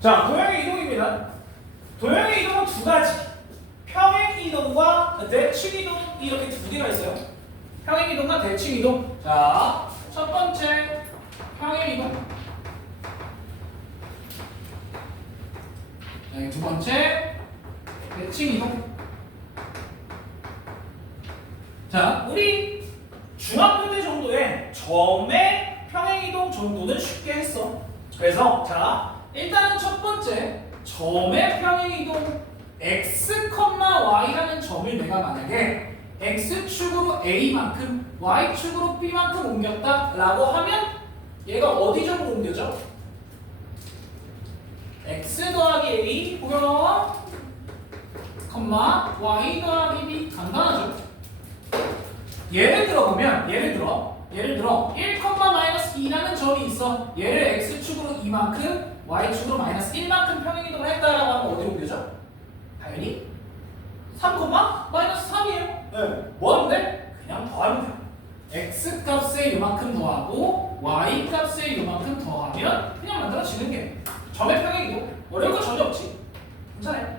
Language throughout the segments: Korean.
자, 도형의 이동입니다. 도형의 이동은 두 가지. 평행 이동과 대칭 이동 이렇게 두 개가 있어요. 평행 이동과 대칭 이동. 자, 첫 번째 평행 이동. 자, 두 번째 대칭 이동. 자, 우리 중학교 때 정도에 점의 평행 이동 정도는 쉽게 했어. 그래서 자, 일단은 첫 번째 점의 평행 이동 x, y라는 점을 내가 만약에 x축으로 a만큼 y축으로 b만큼 옮겼다 라고 하면 얘가 어디 점으로 옮겨져? x 더하기 a 보여? y 더하기 b 간단하죠? 예를 들어 1,-2라는 점이 있어. 얘를 x축으로 2만큼 y축으로 마이너스 1만큼 평행이동을 했다라고 하면 어디로 옮겨져? 당연히 3,-3이에요. 네. 뭐하는데? 그냥 더하면 돼요. x 값에 요만큼 더하고 y 값에 요만큼 더하면 그냥 만들어지는 게 점의 평행이동. 어려운 거 전혀 없지. 괜찮아요.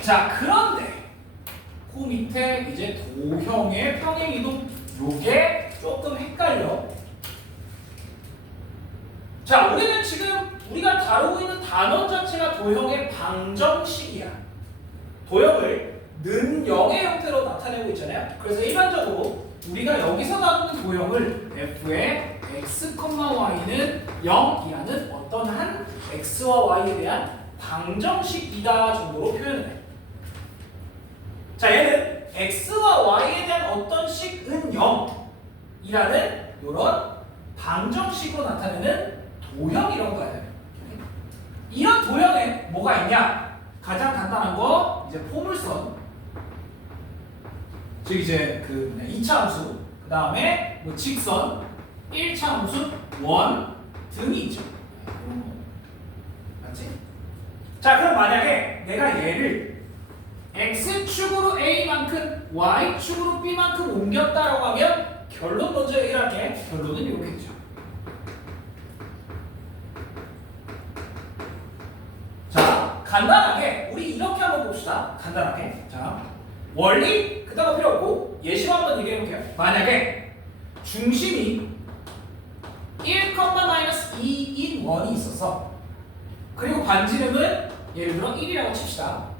자, 그런데 그 밑에 이제 도형의 평행이동 요게 조금 헷갈려. 자, 우리는 지금 우리가 다루고 있는 단원 자체가 도형의 방정식이야. 도형을 는 0의 형태로 나타내고 있잖아요. 그래서 일반적으로 우리가 여기서 다루는 도형을 f의 x, y는 0이라는 어떤 한 x와 y에 대한 방정식이다 정도로 표현을 해. 자, 얘는 x와 y에 대한 어떤 식은 0이라는 이런 방정식으로 나타내는 도형이라고 봐야 돼요. 이런 도형에 뭐가 있냐? 가장 간단한 거 이제 포물선, 즉 이제 그 2차 함수, 그 다음에 뭐 직선, 1차 함수, 원 등이 있죠. 맞지? 자, 그럼 만약에 내가 얘를 x축으로 a만큼 y축으로 b만큼 옮겼다라고 하면 결론 먼저 얘기할게. 결론은 이렇겠죠. 자, 간단하게 우리 이렇게 한번 봅시다. 간단하게. 자, 원리 그딴 거 필요 없고 예시로 한번 얘기해 볼게요. 만약에 중심이 1,-2인 원이 있어서 그리고 반지름은 예를 들어 1이라고 칩시다.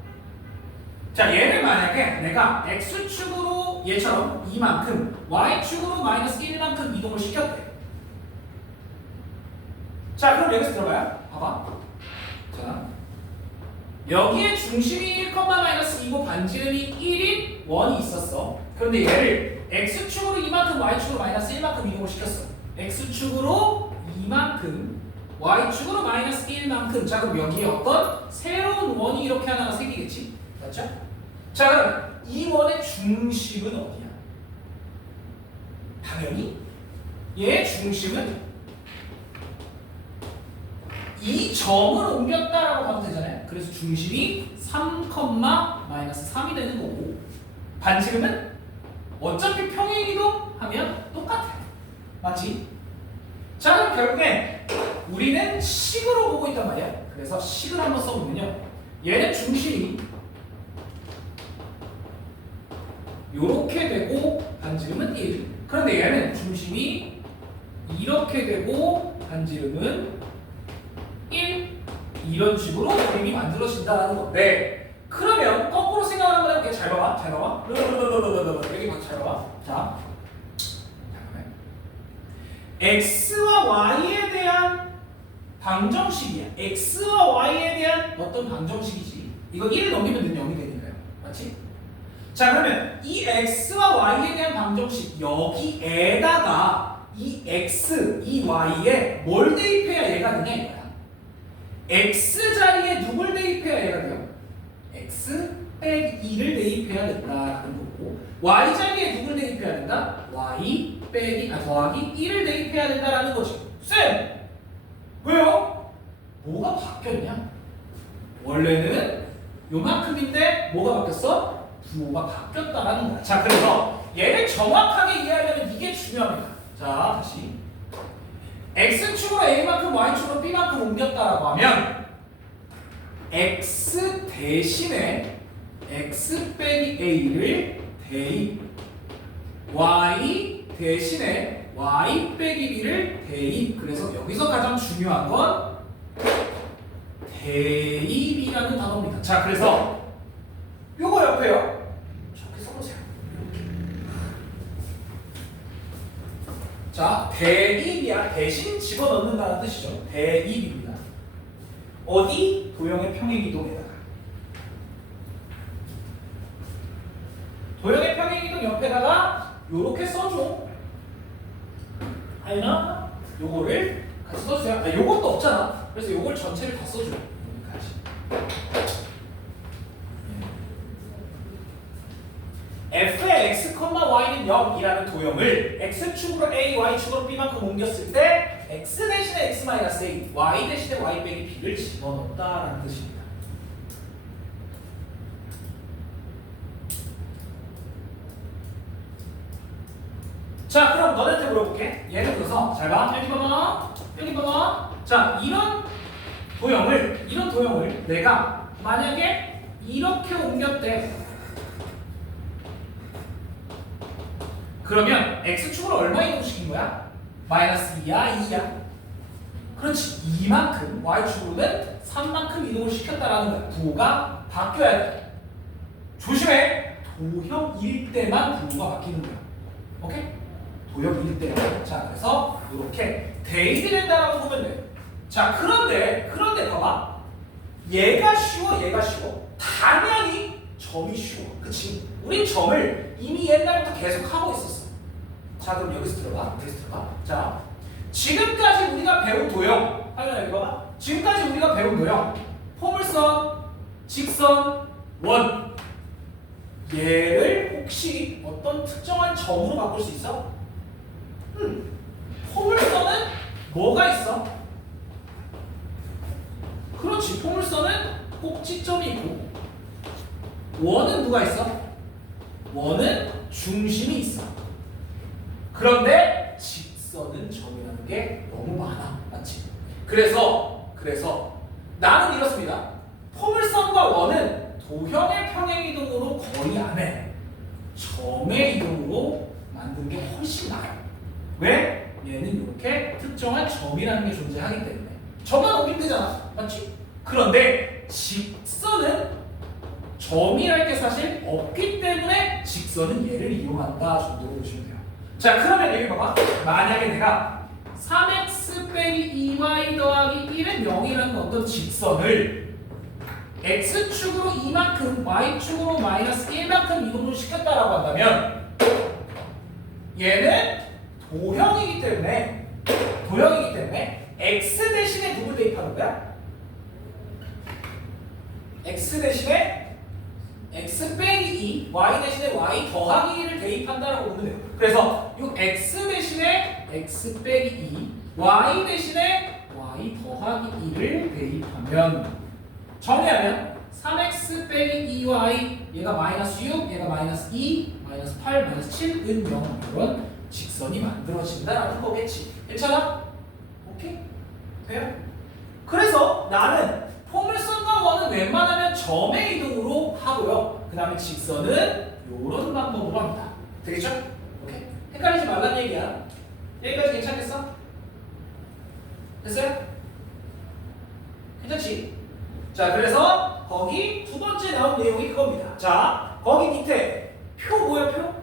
자, 얘를 만약에 내가 x축으로 얘처럼 2만큼 y축으로 마이너스 1만큼 이동을 시켰대. 자, 그럼 여기서 들어봐요. 봐봐. 자, 여기에 중심이 1,-2고 반지름이 1인 원이 있었어. 그런데 얘를 x축으로 2만큼 y축으로 마이너스 1만큼 이동을 시켰어. x축으로 2만큼 y축으로 마이너스 1만큼. 자, 그럼 여기에 어떤 새로운 원이 이렇게 하나가 생기겠지? 맞죠? 자, 그럼 이 원의 중심은 어디야? 당연히 얘의 중심은 이 점을 옮겼다라고 봐도 되잖아요. 그래서 중심이 3,-3이 되는 거고 반지름은 어차피 평행이동 하면 똑같아요. 맞지? 자, 그럼 결국에 우리는 식으로 보고 있단 말이야. 그래서 식을 한번 써보면요. 얘는 중심이 요렇게 되고 반지름은 1. 그런데 얘는 중심이 이렇게 되고 반지름은 1. 이런 식으로 그림이 만들어진다는 건데, 그러면 거꾸로 생각을 한번 해볼게. 잘 봐봐. 잘 봐봐. 여기 잘 봐봐. 자, x와 y에 대한 방정식이야. x와 y에 대한 어떤 방정식이지. 이거 1을 넘기면 는 0이 되니까요. 맞지? 자, 그러면 이 x와 y에 대한 방정식 여기에다가 이 x, 이 y에 뭘 대입해야 얘가 되냐 이거야. x 자리에 누굴 대입해야 얘가 돼요? x 빼기 2를 대입해야 된다라는 거고, y 자리에 누굴 대입해야 된다? y 빼기 더하기 1을 대입해야 된다라는 거지. 쌤! 왜요? 뭐가 바뀌었냐? 원래는 요만큼인데 뭐가 바뀌었어? 부호가 바뀌었다라는 거야. 자, 그래서 얘를 정확하게 이해하려면 이게 중요합니다. 자, 다시 x축으로 a만큼 y축으로 b만큼 옮겼다라고 하면 x 대신에 x 빼기 a를 대입, y 대신에 y 빼기 b를 대입. 그래서 여기서 가장 중요한 건 대입이라는 단어입니다. 자, 그래서 요거 옆에요. 저렇게 써보세요. 자, 대입이야. 대신 집어넣는다는 뜻이죠. 대입입니다. 어디? 도형의 평행이동에다가. 도형의 평행이동 옆에다가 요렇게 써줘. 아니나 요거를 같이 써주세요. 아, 요것도 없잖아. 그래서 요걸 전체를 다 써줘. 여기까지. f의 x, y는 0이라는 도형을 x축으로 a, y축으로 b만큼 옮겼을 때 x 대신에 x 마이너스 a, y 대신에 y 빼기 b를 집어넣었다라는 뜻입니다. 자, 그럼 너네한테 물어볼게. 예를 들어서 잘 봐. 여기 봐봐. 여기 봐봐. 자, 이런 도형을 내가 만약에 이렇게 옮겼대. 그러면 x축으로 얼마 이동시킨 거야? 마이너스 2야, 2야. 그렇지. 2만큼, y축으로는 3만큼 이동을 시켰다라는 거야. 부호가 바뀌어야 돼. 조심해. 도형일 때만 부호가 바뀌는 거야. 오케이? 도형일 때만. 자, 그래서 이렇게 대입이 된다라고 보면 돼. 자, 그런데 봐봐. 얘가 쉬워, 얘가 쉬워. 당연히 점이 쉬워. 그치? 우린 점을 이미 옛날부터 계속 하고 있었어. 자, 그럼 여기서 들어가. 자, 지금까지 우리가 배운 도형. 하면 여기 봐봐. 지금까지 우리가 배운 도형. 포물선, 직선, 원. 얘를 혹시 어떤 특정한 점으로 바꿀 수 있어? 포물선은 뭐가 있어? 그렇지. 포물선은 꼭지점이 있고, 원은 누가 있어? 원은 중심이 있어. 그런데 직선은 점이라는 게 너무 많아. 맞지? 그래서 나는 이렇습니다. 포물선과 원은 도형의 평행이동으로 거의 안 해. 점의 이동으로 만든 게 훨씬 나아요. 왜? 얘는 이렇게 특정한 점이라는 게 존재하기 때문에. 점만 옮기면 되잖아. 맞지? 그런데 직선은 점이랄 게 사실 없기 때문에 직선은 얘를 이용한다 정도로 보시면 돼요. 자, 그러면 여기 봐봐. 만약에 내가 3x 빼기 2y 더하기 1은 0이라는 어떤 직선을 x축으로 2만큼, y축으로 마이너스 1만큼 이동을 시켰다라고 한다면 얘는 도형이기 때문에 x 대신에 누굴 대입하는 거야? x 대신에 x 빼기 2, y 대신에 y 더하기 2를 대입한다라고 보면 돼요. 그래서 이 x 대신에 x 빼기 2, y 대신에 y 더하기 2를 대입하면 정리하면 3x 빼기 2y 얘가 마이너스 6, 얘가 마이너스 2, 마이너스 8, 마이너스 7은 0 이런 직선이 만들어진다라는 거겠지. 괜찮아? 오케이? 돼요? 그래서 나는 포물선과 원은 웬만하면 점의 이동으로 하고요. 그 다음에 직선은 이런 방법으로 합니다. 되겠죠? 오케이? 헷갈리지 말란 얘기야. 여기까지 괜찮겠어? 됐어요? 괜찮지? 자, 그래서 거기 두 번째 나온 내용이 그겁니다. 자, 거기 밑에 표 뭐야, 표?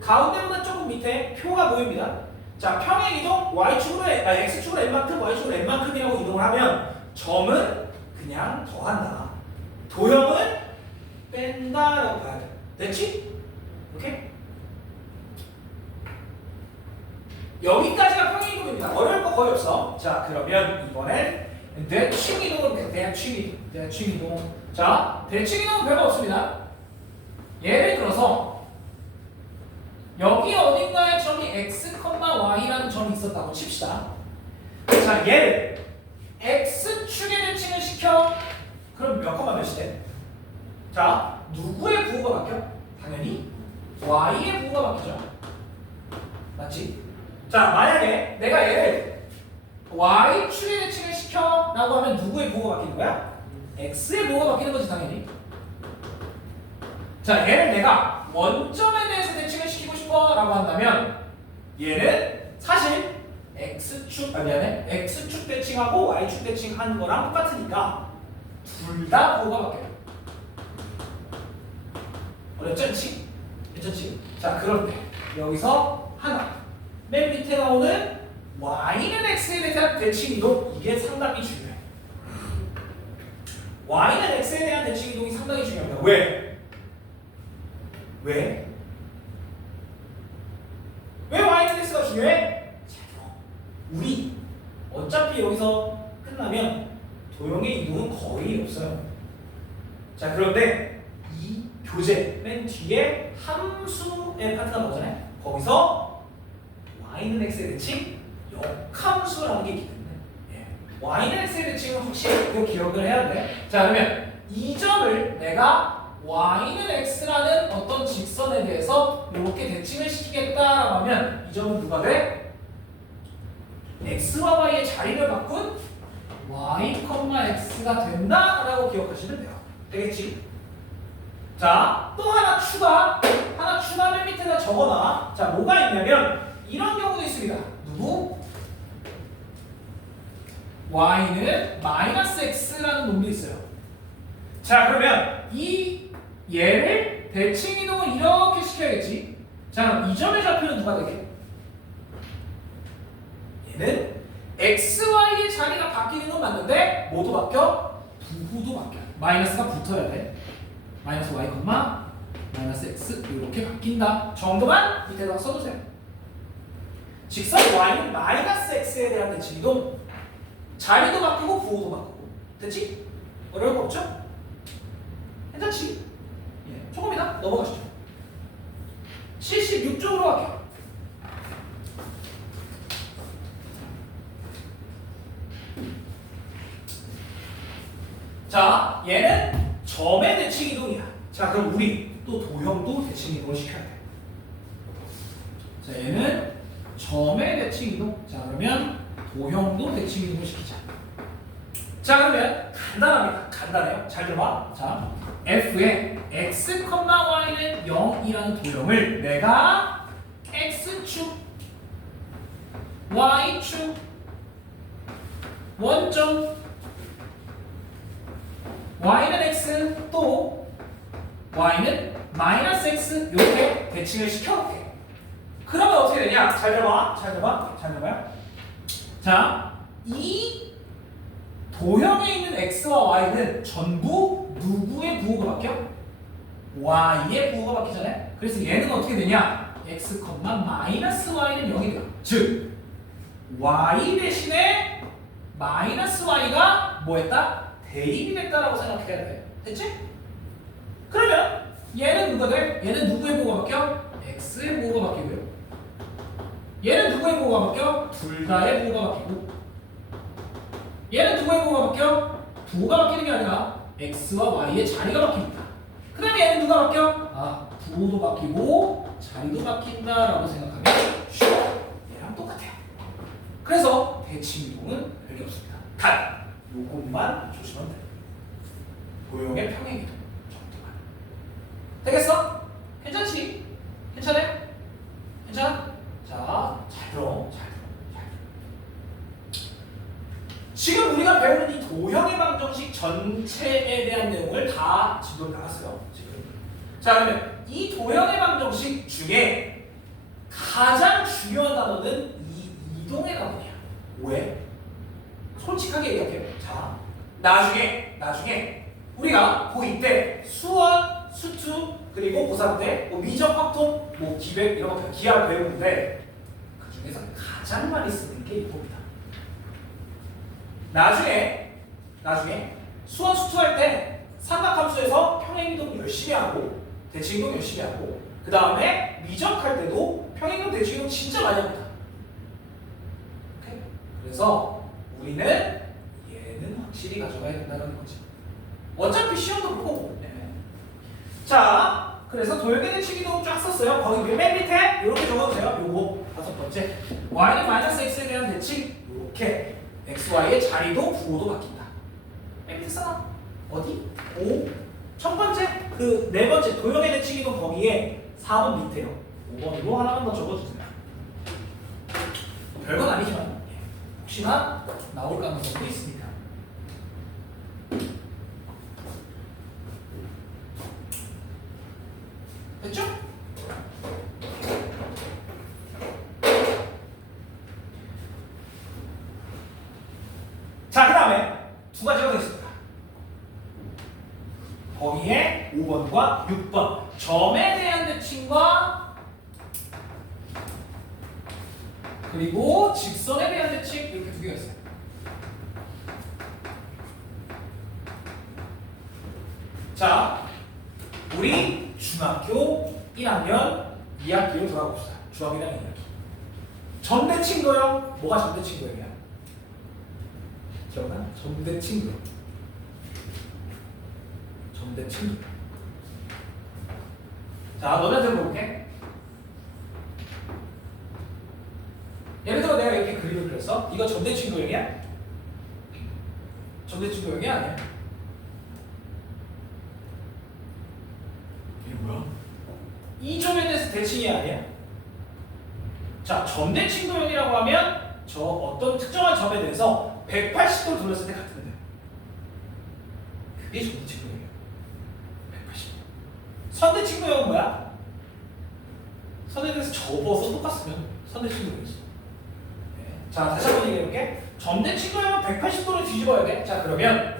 가운데보다 조금 밑에 표가 보입니다. 자, 평행이동 x축으로 n만큼, y축으로 n만큼이라고 이동을 하면 점은 그냥 더한다. 도형은 뺀다라고 봐야 돼. 됐지? 오케이? 여기까지가 평행이동입니다. 어려울 거 거의 없어. 자, 그러면 이번엔 대칭이동을 볼게요. 대칭이동. 자, 대칭이동은 별거 없습니다. 예를 들어서 여기 어딘가에 점이 x, y라는 점이 있었다고 칩시다. 자, 얘를 x축에 대칭을 시켜. 그럼 몇 컴마 몇이 돼? 자, 누구의 부호가 바뀌어? 당연히 y의 부호가 바뀌죠. 맞지? 자, 만약에 내가 얘를 y축에 대칭을 시켜 라고 하면 누구의 부호가 바뀌는 거야? x의 부호가 바뀌는 거지 당연히. 자, 얘를 내가 원점에 대해서 대칭을 시키고 싶어 라고 한다면 얘는 사실 x축 대칭하고 y축 대칭하는 거랑 똑같으니까 둘 다 부호가 바뀌어요. 어렵지? 괜찮지? 자, 그런데 여기서 하나 맨 밑에 나오는 y는 x에 대한 대칭 이동, 이게 상당히 중요해. y는 x에 대한 대칭 이동이 상당히 중요합니다. 왜? 왜 y는 x가 중요해? 우리 어차피 여기서 끝나면 도형의 이동은 거의 없어요. 자, 그런데 이 교재 맨 뒤에 함수의 파트가 나오잖아요. 거기서 y는 x의 대칭 역함수라는 게 있기 때문에 y는 x의 대칭은 확실히 이거 기억을 해야 돼. 자, 그러면 이 점을 내가 y는 x라는 어떤 직선에 대해서 이렇게 대칭을 시키겠다라고 하면 이 점은 누가 돼? x와 y의 자리를 바꾼 y, x가 된다라고 기억하시면 돼요. 되겠지? 자, 또 하나 추가 맨 밑에다 적어놔. 자, 뭐가 있냐면 이런 경우도 있습니다. 누구? y는 마이너스 x라는 놈도 있어요. 자, 그러면 얘를 대칭 이동을 이렇게 시켜야겠지. 자, 그럼 이 점의 좌표는 누가 되게? 얘는 x, y의 자리가 바뀌는 건 맞는데 뭐도 바뀌어? 부호도 바뀌어. 마이너스가 붙어야 돼. 마이너스 y, 마이너스 x 이렇게 바뀐다 정도만 밑에다가 써주세요. 직선 y는 마이너스 x에 대한 대칭 이동, 자리도 바뀌고 부호도 바뀌고. 됐지? 어려울 거 없죠? 괜찮지? 예, 조금이나 넘어가시죠. 76쪽으로 갈게요. 자, 얘는 점의 대칭 이동이야. 자, 그럼 우리 또 도형도 대칭 이동을 시켜야 돼. 자, 얘는 점의 대칭 이동. 자, 그러면 도형도 대칭 이동을 시키자. 자, 그러면 간단합니다. 간단해요. 잘 들어봐. 자, f의 x, y는 0이라는 도형을 내가 x축, y축, 원점, y는 x, 또 y는 마이너스 x 이렇게 대칭을 시켜볼게. 그러면 어떻게 되냐? 잘 들어봐요. 자, 이 도형에 있는 x와 y는 전부 누구의 부호가 바뀌어? y의 부호가 바뀌잖아요. 그래서 얘는 어떻게 되냐? x, 마이너스 y는 0이 돼요. 즉 y 대신에 마이너스 y가 뭐했다? 대입이 됐다라고 생각해야 돼. 됐지? 그러면 얘는 누가 돼? 얘는 누구의 부호가 바뀌어? x의 부호가 바뀌고요. 얘는 누구의 부호가 바뀌어? 둘 다의 부호가 바뀌고. 얘는 누구의 부호가 바뀌어? 부호가 바뀌는 게 아니라 x와 y의 자리가 바뀝니다. 그 다음에 얘는 누가 바뀌어? 아, 부호도 바뀌고 자리도 바뀐다라고 생각하면 쉬워. 얘랑 똑같아요. 그래서 대칭 이동은 별게 없습니다. 단 요것만 조심하면 돼요. 도형의 평행 이동 정도만. 되겠어? 괜찮지? 괜찮아? 자, 잘 들어. 지금 우리가 배우는 이 도형의 방정식 전체에 대한 내용을 다 지도를 나갔어요. 지금. 자, 그러면 이 도형의 방정식 중에 가장 중요한 단어는 이 이동의 단어야. 왜? 솔직하게 얘기할게요. 자, 나중에 우리가 고2 때 수원, 수투, 그리고 고3 때 미적, 확통, 기백 이런 거 기하를 배우는데 그 중에서 가장 많이 쓰는 게 이겁니다. 나중에 수원, 수투 할 때 삼각함수에서 평행이동 열심히 하고 대칭이동 열심히 하고 그 다음에 미적할 때도 평행이동, 대칭이동 진짜 많이 합니다. 오케이? 그래서 우리는 얘는 확실히 가져가야 된다는 거지. 어차피 시험도 보고. 네. 자, 그래서 도형의 대칭이도 쫙 썼어요. 거기 맨 밑에 이렇게 적어주세요. 요거 5번째. y는 마이너스 x에 대한 대칭 이렇게 x, y의 자리도 부호도 바뀐다. 맨 밑에 써놔. 어디? 5. 첫 번째 그 네 번째 도형의 대칭이도 거기에 4번 밑에요. 5번으로 하나만 더 적어주세요. 별건 아니지만 혹시나 나올 가능성도 있으니까. 됐죠? 자, 그 다음에 두 가지가 더 있습니다. 거기에 5번과 6번 점에 대한 대칭과 그리고 직선에 대한 대칭 이렇게 두 개가 있어요. 자, 우리 중학교 1학년 2학기로 돌아봅시다. 중학교 1학년 2학기. 점대칭도형 뭐가 점대칭도형이야? 기억나? 점대칭도형. 점대칭도형. 자, 너네한테 물어볼게. 예를 들어 내가 이렇게 그림을 그렸어. 이거 점대칭도형이야? 점대칭도형이 아니야. 이게 뭐야? 이 점에 대해서 대칭이 아니야. 자, 점대칭도형이라고 하면 저 어떤 특정한 점에 대해서 180도 돌렸을 때 같은 거예요. 그게 점대칭도형이에요. 180도. 선대칭도형은 뭐야? 선에 대해서 접어서 똑같으면 선대칭도형이지. 네. 자, 다시 한번 얘기해볼게. 점대칭도형은 180도를 뒤집어야 돼. 자, 그러면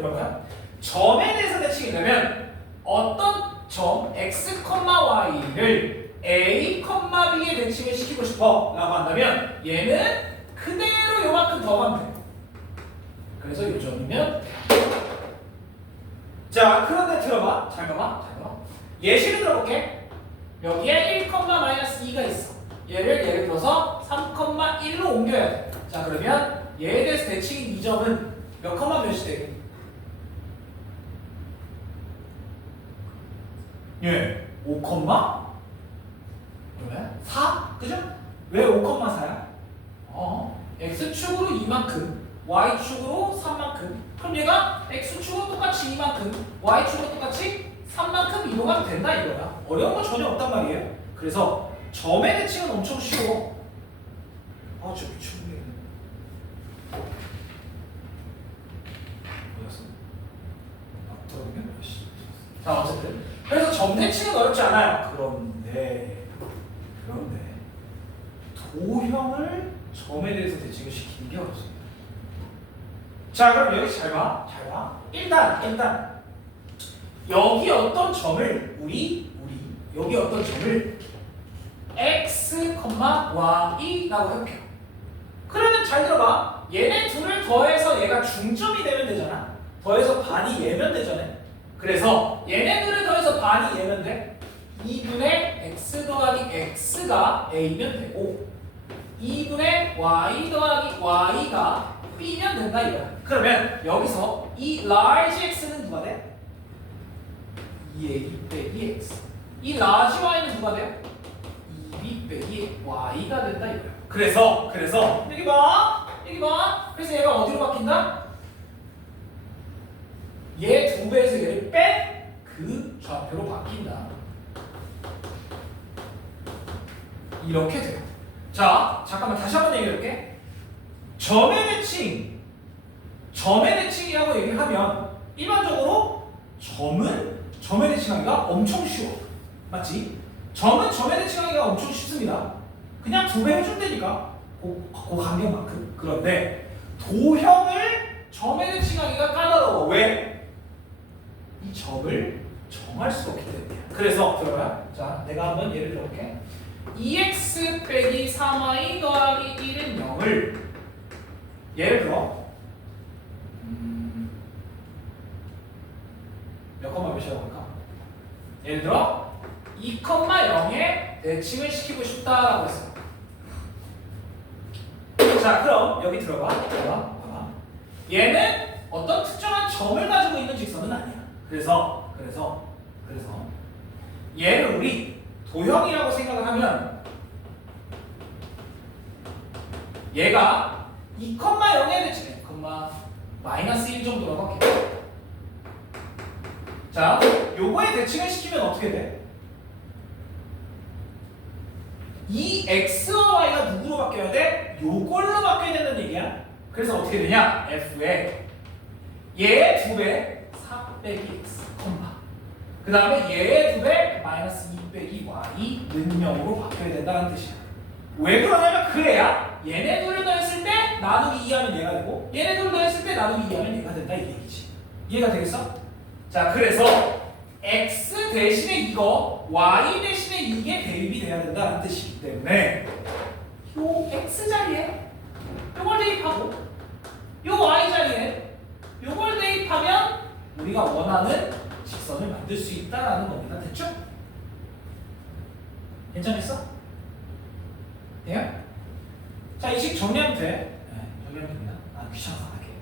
점에 대해서 대칭이려면 어떤 점 x, y를 a, b에 대칭을 시키고 싶어 라고 한다면 얘는 그대로 요만큼 더 가면 돼. 그래서 요 점이면 자, 그런데 들어봐. 잘 봐봐. 예시를 들어볼게. 여기에 1,-2가 있어. 예를 들어서 3,1로 옮겨야 돼. 자, 그러면 얘에 대해서 대칭인 이 점은 몇 컴마 몇이 돼? 예, 5, 왜? 4? 그죠? 왜 5,4야? x축으로 이만큼, y축으로 3만큼. 그럼 얘가 x축으로 똑같이 이만큼, y축으로 똑같이 3만큼 이동하면 된다 이거야. 어려운 거 전혀 없단 말이에요. 그래서 점의 대칭은 엄청 쉬워. 저 미친놈이네. 뭐였어? 들어보면 뭐였어? 자, 어쨌든 그래서 점 대칭은 어렵지 않아요. 그런데 도형을 점에 대해서 대칭을 시키는 게 어렵습니다. 자, 그럼 여기 잘 봐. 일단 여기 어떤 점을 여기 어떤 점을 x, y라고 해볼게요. 그러면 잘 들어봐. 얘네 둘을 더해서 얘가 중점이 되면 되잖아. 더해서 반이 얘면 되잖아. 그래서 얘네들을 더해서 반이 얘면 돼. 2분의 x 더하기 x가 a면 되고 2분의 y 더하기 y가 b면 된다 이거야. 그러면 여기서 이 large x는 누가 돼? 2a 빼기 x. 이 large y는 누가 돼? 2b 빼기 y가 된다 이거야. 그래서 여기 봐. 그래서 얘가 어디로 바뀐다? 얘 2배에서 얘를 뺀 그 좌표로 바뀐다. 이렇게 돼요. 자, 잠깐만 다시 한번 얘기해볼게. 점의 대칭이라고 얘기하면 일반적으로 점은 점의 대칭하기가 엄청 쉬워. 맞지? 점은 점의 대칭하기가 엄청 쉽습니다. 그냥 2배 해준다니까. 그 간격만큼. 그런데 도형을 점의 대칭하기가 까다로워. 왜? 이 점을 정할 수가 없기 때문이야. 그래서 들어봐. 자, 내가 한번 예를 들어볼게. 2x 빼기 3y 더하기 1은 0을 예를 들어 몇 컴마 몇이라고 할까? 예를 들어 2,0에 대칭을 시키고 싶다라고 했어. 자, 그럼 여기 들어봐. 얘는 어떤 특정한 점을 가지고 있는 직선은 아니야. 그래서 얘를 우리 도형이라고 생각을 하면 얘가 2,0에 대칭해. 마이너스 1 정도라고 할게. 자, 요거에 대칭을 시키면 어떻게 돼? 이 x와 y가 누구로 바뀌어야 돼? 요걸로 바뀌어야 된다는 얘기야. 그래서 어떻게 되냐? f에 얘의 2배 4 빼기 x, 그 다음에 얘의 2배 마이너스 2 빼기 y는 0으로 바뀌어야 된다는 뜻이야. 왜 그러냐면 그래야 얘네 둘을 더했을 때 나누기 2하면 얘가 되고 얘네 둘을 더했을 때 나누기 2하면 얘가 된다 이 얘기지. 이해가 되겠어? 자, 그래서 x 대신에 이거 y 대신에 이게 대입이 돼야 된다는 뜻이기 때문에 요 x 자리에 요걸 대입하고 요 y 자리에 요걸 대입하면 우리가 원하는 직선을 만들 수 있다라는 겁니다. 됐죠? 괜찮겠어? 돼요? 자, 이 식 정리하면 돼. 네, 정리하면 됩니다. 아, 귀찮아서 안 할게요.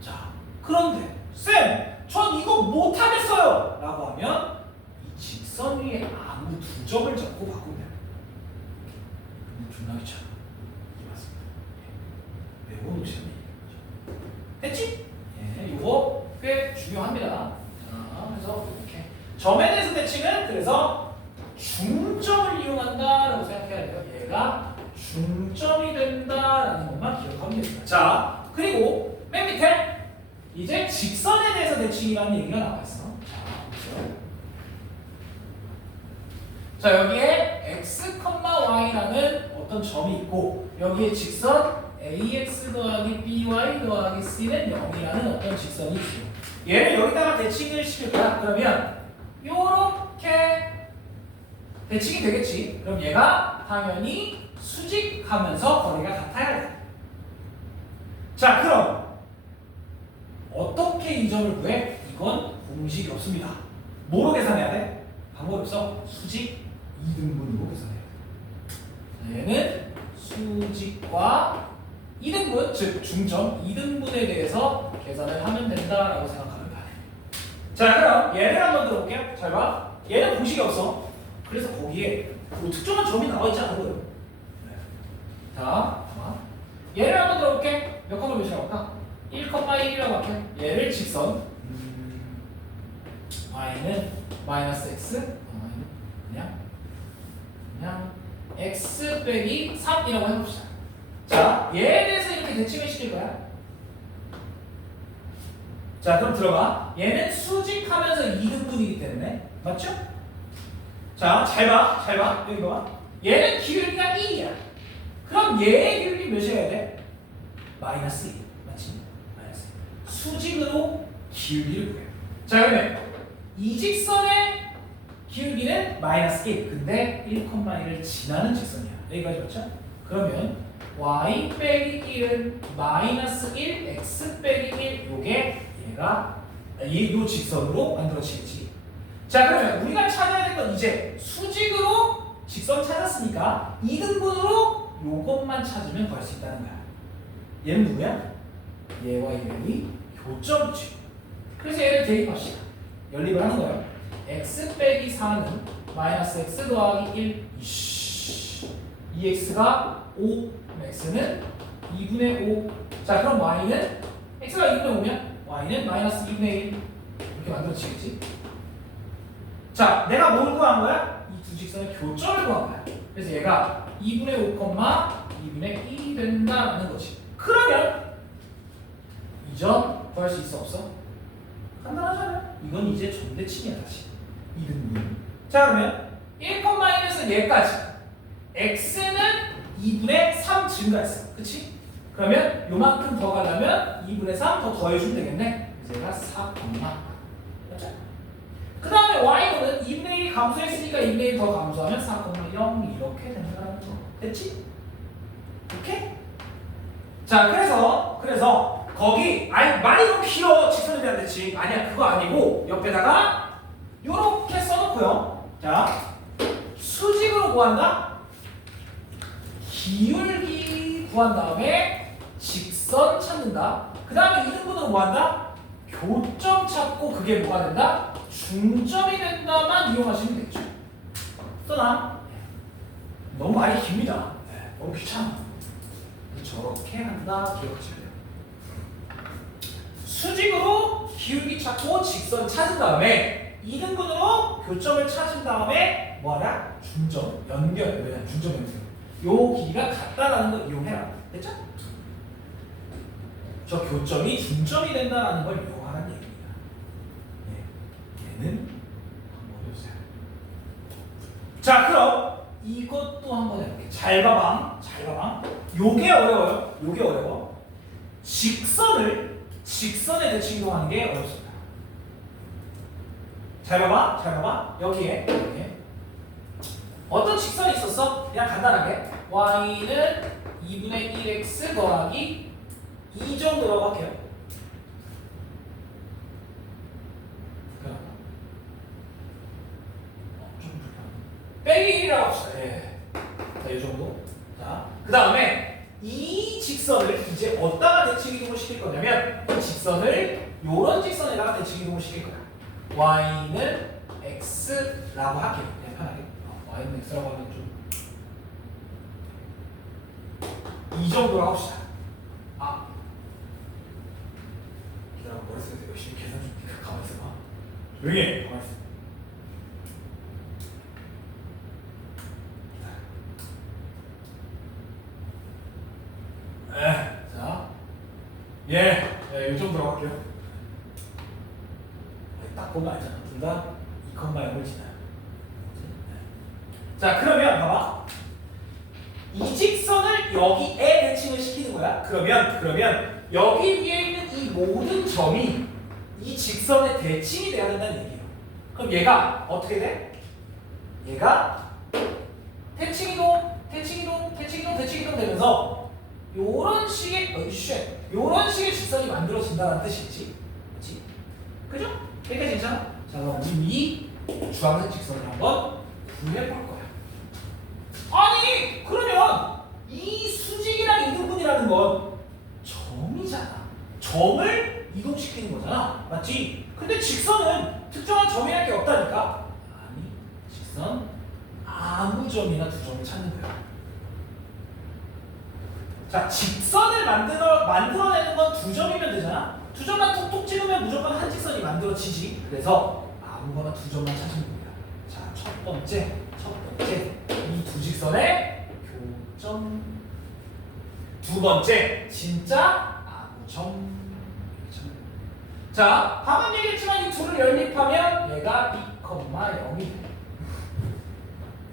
자, 그런데 쌤! 전 이거 못하겠어요! 라고 하면 이 직선 위에 아무 두 점을 적고 바꾸면 돼요. 근데 존나 귀찮아. 이게 맞습니다. 예. 외워놓으시는 얘기죠. 됐지? 예, 이거 꽤 중요합니다. 자, 그래서 이렇게 점에 대해서 대칭은 그래서 중점을 이용한다라고 생각해야 돼요. 얘가 중점이 된다라는 것만 기억하면 됩니다. 자, 그리고 맨 밑에 이제 직선에 대해서 대칭이라는 얘기가 나와 있어. 자, 여기에 x, y라는 어떤 점이 있고 여기에 직선 ax 더하기 by 더하기 c는 0이라는 어떤 직선이 있어요. 얘를 여기다가 대칭을 시킬 거야. 그러면 요렇게 대칭이 되겠지. 그럼 얘가 당연히 수직하면서 거리가 같아야 돼. 자, 그럼 어떻게 이 점을 구해? 이건 공식이 없습니다. 뭐로 계산해야 돼? 방법이 없어. 수직 2등분으로 계산해야 돼. 얘는 수직과 2등분, 즉 중점 2등분에 대해서 계산을 하면 된다라고 생각하면 돼. 자, 그럼 얘를 한번 들어볼게요. 잘 봐. 얘는 공식이 없어. 그래서 거기에 뭐 특정한 점이 나와 있지 않거든. 자, 얘를 한번 들어볼게. 몇 칸을 몇이라고 할까? 1,1이라고 할게. 얘를 직선 y는 마이너스 x, 그냥 x 빼기 3이라고 해봅시다. 자, 얘에 대해서 이렇게 대칭을 시킬 거야. 자, 그럼 들어봐. 얘는 수직하면서 2등분이기 때문에 맞죠? 자, 잘 봐. 잘 봐. 여기 봐봐. 얘는 기울기가 1이야. 그럼 얘의 기울기 몇이어야 돼? 마이너스 1. 맞지? 마이너스 1. 수직으로 기울기를 구해요. 자, 그러면 이 직선의 기울기는 마이너스 1. 근데 1,1을 지나는 직선이야. 여기까지 맞죠? 그러면 y 빼기 1은 마이너스 1, x 빼기 1. 요게 얘가 요 직선으로 만들어지겠지. 자, 그러면 우리가 찾아야 될 건 이제 수직으로 직선 찾았으니까 2등분으로 요것만 찾으면 구할 수 있다는 거야. 얘는 누구야? 얘와 얘이 교점이지. 그래서 얘를 대입합시다. 연립을 하는 거예요. x 빼기 4는 마이너스 x 더하기 1. 이 x가 5, x는 2분의 5. 자, 그럼 y는 x가 2분의 5면 y는 마이너스 2분의 1. 이렇게 만들어지겠지. 자, 내가 뭘 구한 거야? 이 두 직선의 교점을 구한 거야. 그래서 얘가 2분의 5, 2분의 1이 된다는 거지. 그러면 이 점 구할 수 있어 없어? 간단하잖아요. 이건 이제 점대칭이야 다시. 2등분. 자, 그러면 1,1에서 얘까지 x는 2분의 3 증가했어. 그치? 그러면 요만큼 더 가려면 2분의 3 더 더해주면 되겠네. 그래서 얘가 4, 맞죠? 그 다음에 y는 2분의 1이 감소했으니까 2분의 1 더 감소하면 4,0 이렇게 된다는 거. 됐지? 오케이? 자, 그래서 거기 말이 너무 길어. 직선에 대한 대칭. 아니야, 그거 아니고 옆에다가 요렇게 써놓고요. 자, 수직으로 구한다. 기울기 구한 다음에 직선 찾는다. 그 다음에 2등분으로 구한다. 교점 찾고 그게 뭐가 된다? 중점이 된다만 이용하시면 되죠. 써나? 너무 많이 깁니다. 너무 귀찮아. 저렇게 한다 기억하시면 돼요. 수직으로 기울기 찾고 직선 찾은 다음에 2등분으로 교점을 찾은 다음에 뭐하라? 중점, 연결, 왜냐면 중점 연결. 요 길이가 같다라는 걸 이용해라. 됐죠? 저 교점이 중점이 된다라는 걸 이용하라는 얘기입니다. 얘는 한번 해보세요. 자, 그럼 이것도 한번 해볼게요. 잘 봐봐. 요게 어려워요. 요게 어려워. 직선에 대칭 이동하는 게 어렵습니다. 잘 봐봐. 여기에 어떤 직선이 있었어? 그냥 간단하게 y는 2분의 1x 더하기 2 정도라고 할게요. 빼기 1이라고 합시다. 예. 자, 이 정도. 자, 그 다음에 이 직선을 이제 어디다가 대칭 이동을 시킬 거냐면 이 직선을 요런 직선에다가 대칭 이동을 시킬 거야. y는 x라고 할게요. 그냥 편하게. y는 x라고 하면 좀 이 정도라고 합시다. 기다려, 머릿속에서 열심히 계산 좀 가만히 있어봐. 조용히 해. 가만히 있어. 자, 이 정도로 할게요. 딱 보면 알잖아. 둘 다 2,0을 지나요. 자, 그러면 봐봐. 이 직선을 여기에 대칭을 시키는 거야. 그러면 여기 위에 있는 이 모든 점이 이 직선에 대칭이 돼야 된다는 얘기예요. 그럼 얘가 어떻게 돼? 얘가 대칭이동 되면서 요런 식의 직선이 만들어진다는 뜻이지. 그렇지? 그죠? 여기까지 괜찮아? 자, 그럼 이 주황색 직선을 한번 구해볼 거야. 아니, 그러면 이 수직이랑 이등분이라는 건 점이잖아. 점을 이동시키는 거잖아. 맞지? 근데 직선은 특정한 점이랄 게 없다니까? 아니, 직선 아무 점이나 두 점을 찾는 거야. 자, 직선을 만들어내는 건 두 점이면 되잖아? 두 점만 톡톡 찍으면 무조건 한 직선이 만들어지지. 그래서 아무거나 두 점만 찾으면 됩니다. 자, 첫 번째 이 두 직선의 교점. 두 번째 진짜 아무 점. 자, 방금 얘기했지만 이 둘을 연립하면 얘가 2,0이 돼.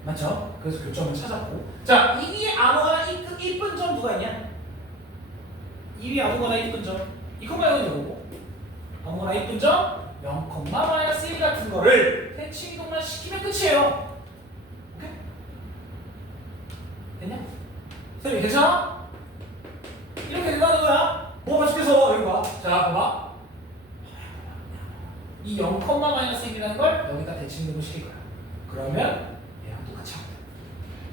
맞죠? 그래서 교점을 찾았고. 자, 이 위에 아무거나 이쁜 점 누가 있냐? 이 위에 아무거나 이쁜 점 2,0이 되고, 아무거나 이쁜 점 0,-1 같은 거를 대칭 이동만 시키면 끝이에요. 오케이? 됐냐? 선생님 괜찮아? 이렇게 된다는 거야. 뭐 맞추겠어? 여기 봐. 자, 봐봐. 이 0,-1이라는 걸 여기다 대칭 이동을 시킬 거야. 그러면 얘랑 똑같이 하면 돼.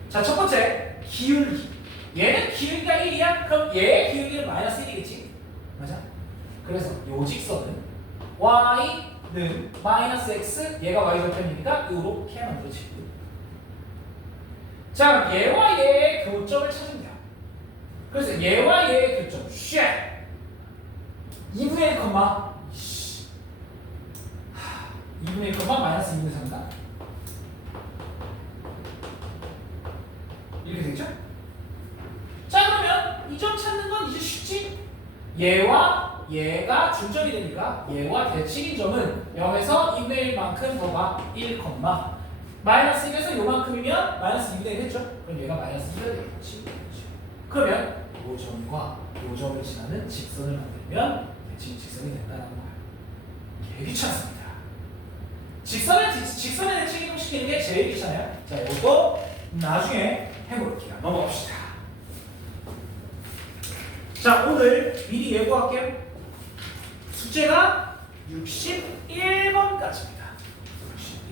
자, 첫 번째 기울기. 얘는 기울기가 1이야? 그럼 얘의 기울기는 -1이겠지? 맞아? 그래서 요 직선은 y는 -x, 얘가 y절편이니까 이렇게 만들어지고. 자, 얘와 얘의 교점을 찾으면 돼요. 그래서 얘와 얘의 교점 2분의 1, 2분의 1, -2분의 3이다. 이렇게 되죠? 자, 그러면 이 점 찾는 건 이제 쉽지? 얘와 얘가 중점이 되니까 얘와 대칭인 점은 0에서 2분의 1만큼 더가 1, -1에서 요만큼이면 -2분의 1 했죠? 그럼 얘가 -2가 되겠지. 그러면 요 점과 요 점을 지나는 직선을 만들면 대칭 직선이 된다는 거야. 되게 귀찮습니다. 직선에 대칭 이동시키는 게 제일 귀찮아요. 자, 이것도 나중에 해볼게요. 넘어갑시다. 자, 오늘 미리 예고할게요. 숙제가 61번까지입니다.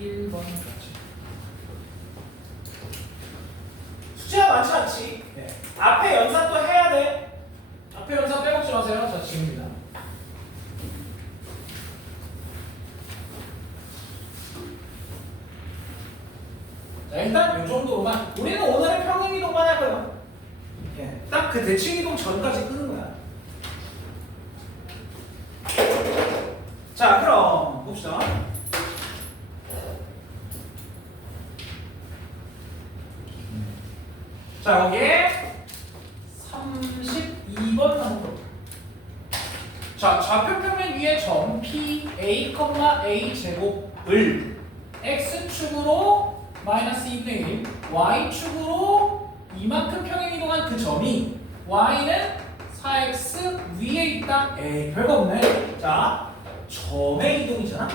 61번까지. 숙제가 많지 않지? 네. 앞에 연산 또 해야 돼. 앞에 연산 빼먹지 마세요. 자, 지금입니다. 자, 일단 이 정도로만 우리는 오늘은 평행 이동만 할 거예요. 예, 딱 그 대칭 이동 전까지 끄는 거야. 자, 그럼 봅시다. 자, 여기에 32번 한번. 자, 좌표평면 위에 점 P A, A 제곱을 x축으로 마이너스 2분의 1, y축으로 이만큼 평행 이동한 그 점이 y는 4x 위에 있다. 에이, 별거 없네. 자, 점의 이동이잖아.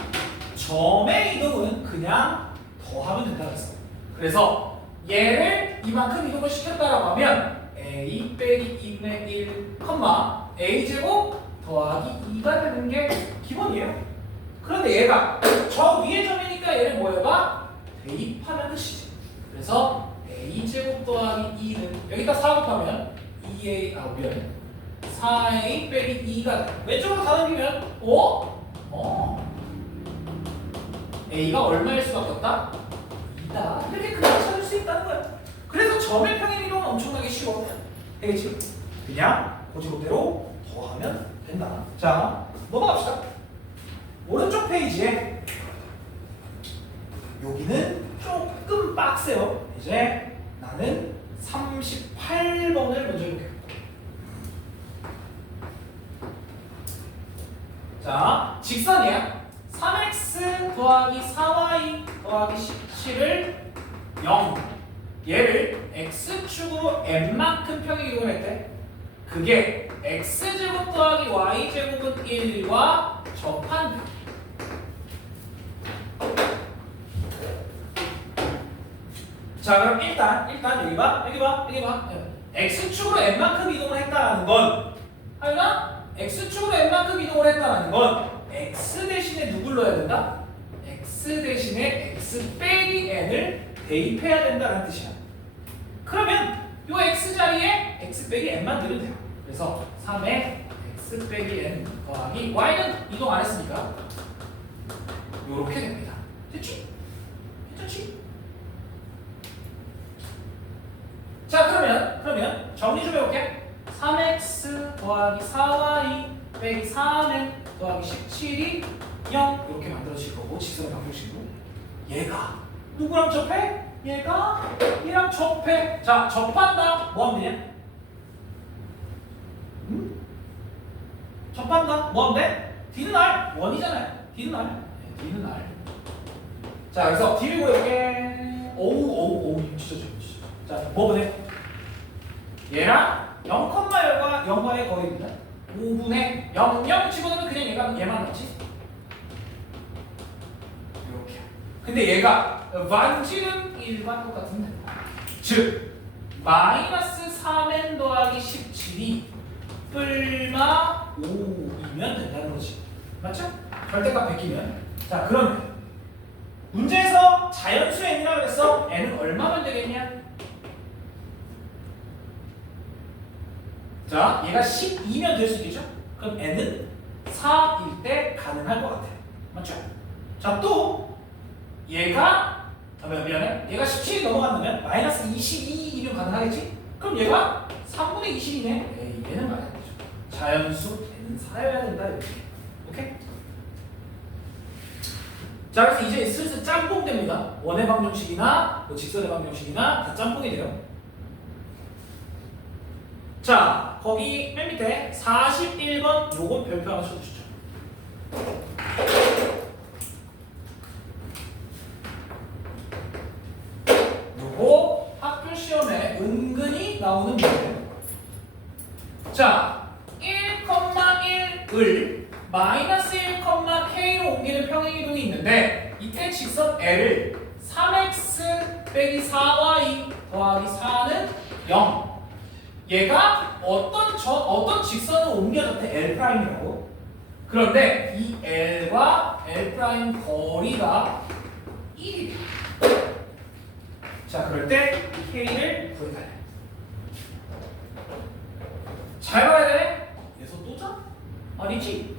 점의 이동은 그냥 더하면 된다고 했어. 그래서 얘를 이만큼 이동을 시켰다라고 하면 a 빼기 2분의 1, a 제곱 더하기 2가 되는 게 기본이에요. 그런데 얘가 저 위의 점이니까 얘를 뭐 해봐? 대입하는 뜻이지. 그래서 a 제곱 더하기 2는 여기다 4 곱하면 2a 미안 4a 빼기 2가 왼쪽으로 다 넘기면 a가 얼마일 수밖에 없다? 2다. 이렇게 그냥 찾을 수 있다는 거야. 그래서 점의 평행 이동은 엄청나게 쉬워. 되겠지? 그냥 고지고대로 더하면 된다. 자, 넘어갑시다. 오른쪽 페이지에 여기는 조금 빡세요. 이제 나는 38번을 먼저 해볼게요. 자, 직선이야. 3x 더하기 4y 더하기 17을 0. 얘를 x축으로 n만큼 평행 이동을 했대. 그게 x제곱 더하기 y제곱은 1과 접한. 자, 그럼 일단 여기 봐. x축으로 n만큼 이동을 했다는 건 하여간 x축으로 n만큼 이동을 했다는 건 x 대신에 누굴 넣어야 된다? x 대신에 x 빼기 n을 대입해야 된다는 뜻이야. 그러면 요 x 자리에 x 빼기 n만 넣으면 돼요. 그래서 3에 x 빼기 n 더하기 y는 이동 안 했으니까 요렇게 됩니다. 됐지? 괜찮지? 자, 그러면 정리 좀 해볼게. 3x 더하기 4y 빼기 4n 더하기 17이 0 이렇게 만들어질 거고 직선의 방정식으로 얘가 누구랑 접해? 얘랑 접해. 자, 접한다. 뭐 하면 되냐? 접한다. 뭐 하면 돼? D는 R. 원이잖아요. D는 R. 네, D는 R. 자, 그래서 D를 구해볼게. 오우, 진짜. 자, 뭐 보내? 얘랑 0,0과 0과의 거리입니다. 5분의 0 집어넣으면 그냥 얘만 남지? 이렇게. 근데 얘가 완지는 1과 똑같은데. 즉, 마이너스 3n 더하기 17이 뿔마 5이면 된다는 거지. 맞죠? 절대값 베끼면. 자, 그러면 문제에서 자연수 n이라고 그랬어. n은 얼마면 되겠냐? 자, 얘가 12면 될 수 있겠죠? 그럼 n은 4일 때 가능할 것 같아. 맞죠? 자, 또 얘가 얘가 17이 넘어간다면 마이너스 22이면 가능하겠지? 그럼 얘가 3분의 20이네. 에이, 얘는 말이 안 되죠. 자연수 n은 4여야 된다 이렇게. 오케이? 자, 그래서 이제 슬슬 짬뽕 됩니다. 원의 방정식이나 직선의 방정식이나 다 짬뽕이 돼요. 자, 거기 맨 밑에 41번 요거 별표 하나 쳐주시죠. 요거 학교 시험에 은근히 나오는 문제예요. 자, 1,1을 마이너스 1,k로 옮기는 평행이동이 있는데 이때 직선 L을 3x 빼기 4y 더하기 4는 0. 얘가 어떤 직선을 옮겨졌대? L'이라고. 그런데 이 L과 L' 거리가 1이야. 자, 그럴 때 K를 구해가야 돼. 잘 봐야 돼. 얘서 또 자? 아니지?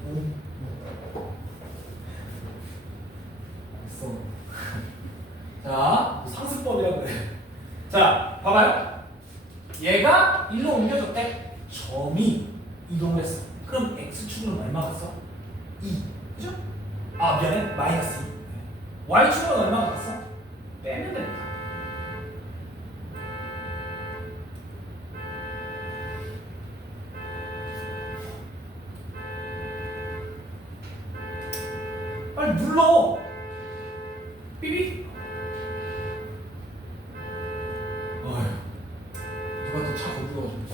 됐어. 자, 상습법이라고 아 미안해 마이너스 2. y축은 얼마가 갔어? 빼면 됩니다. 빨리 눌러. 삐삐. 어휴, 누가 또 차 거부가지고.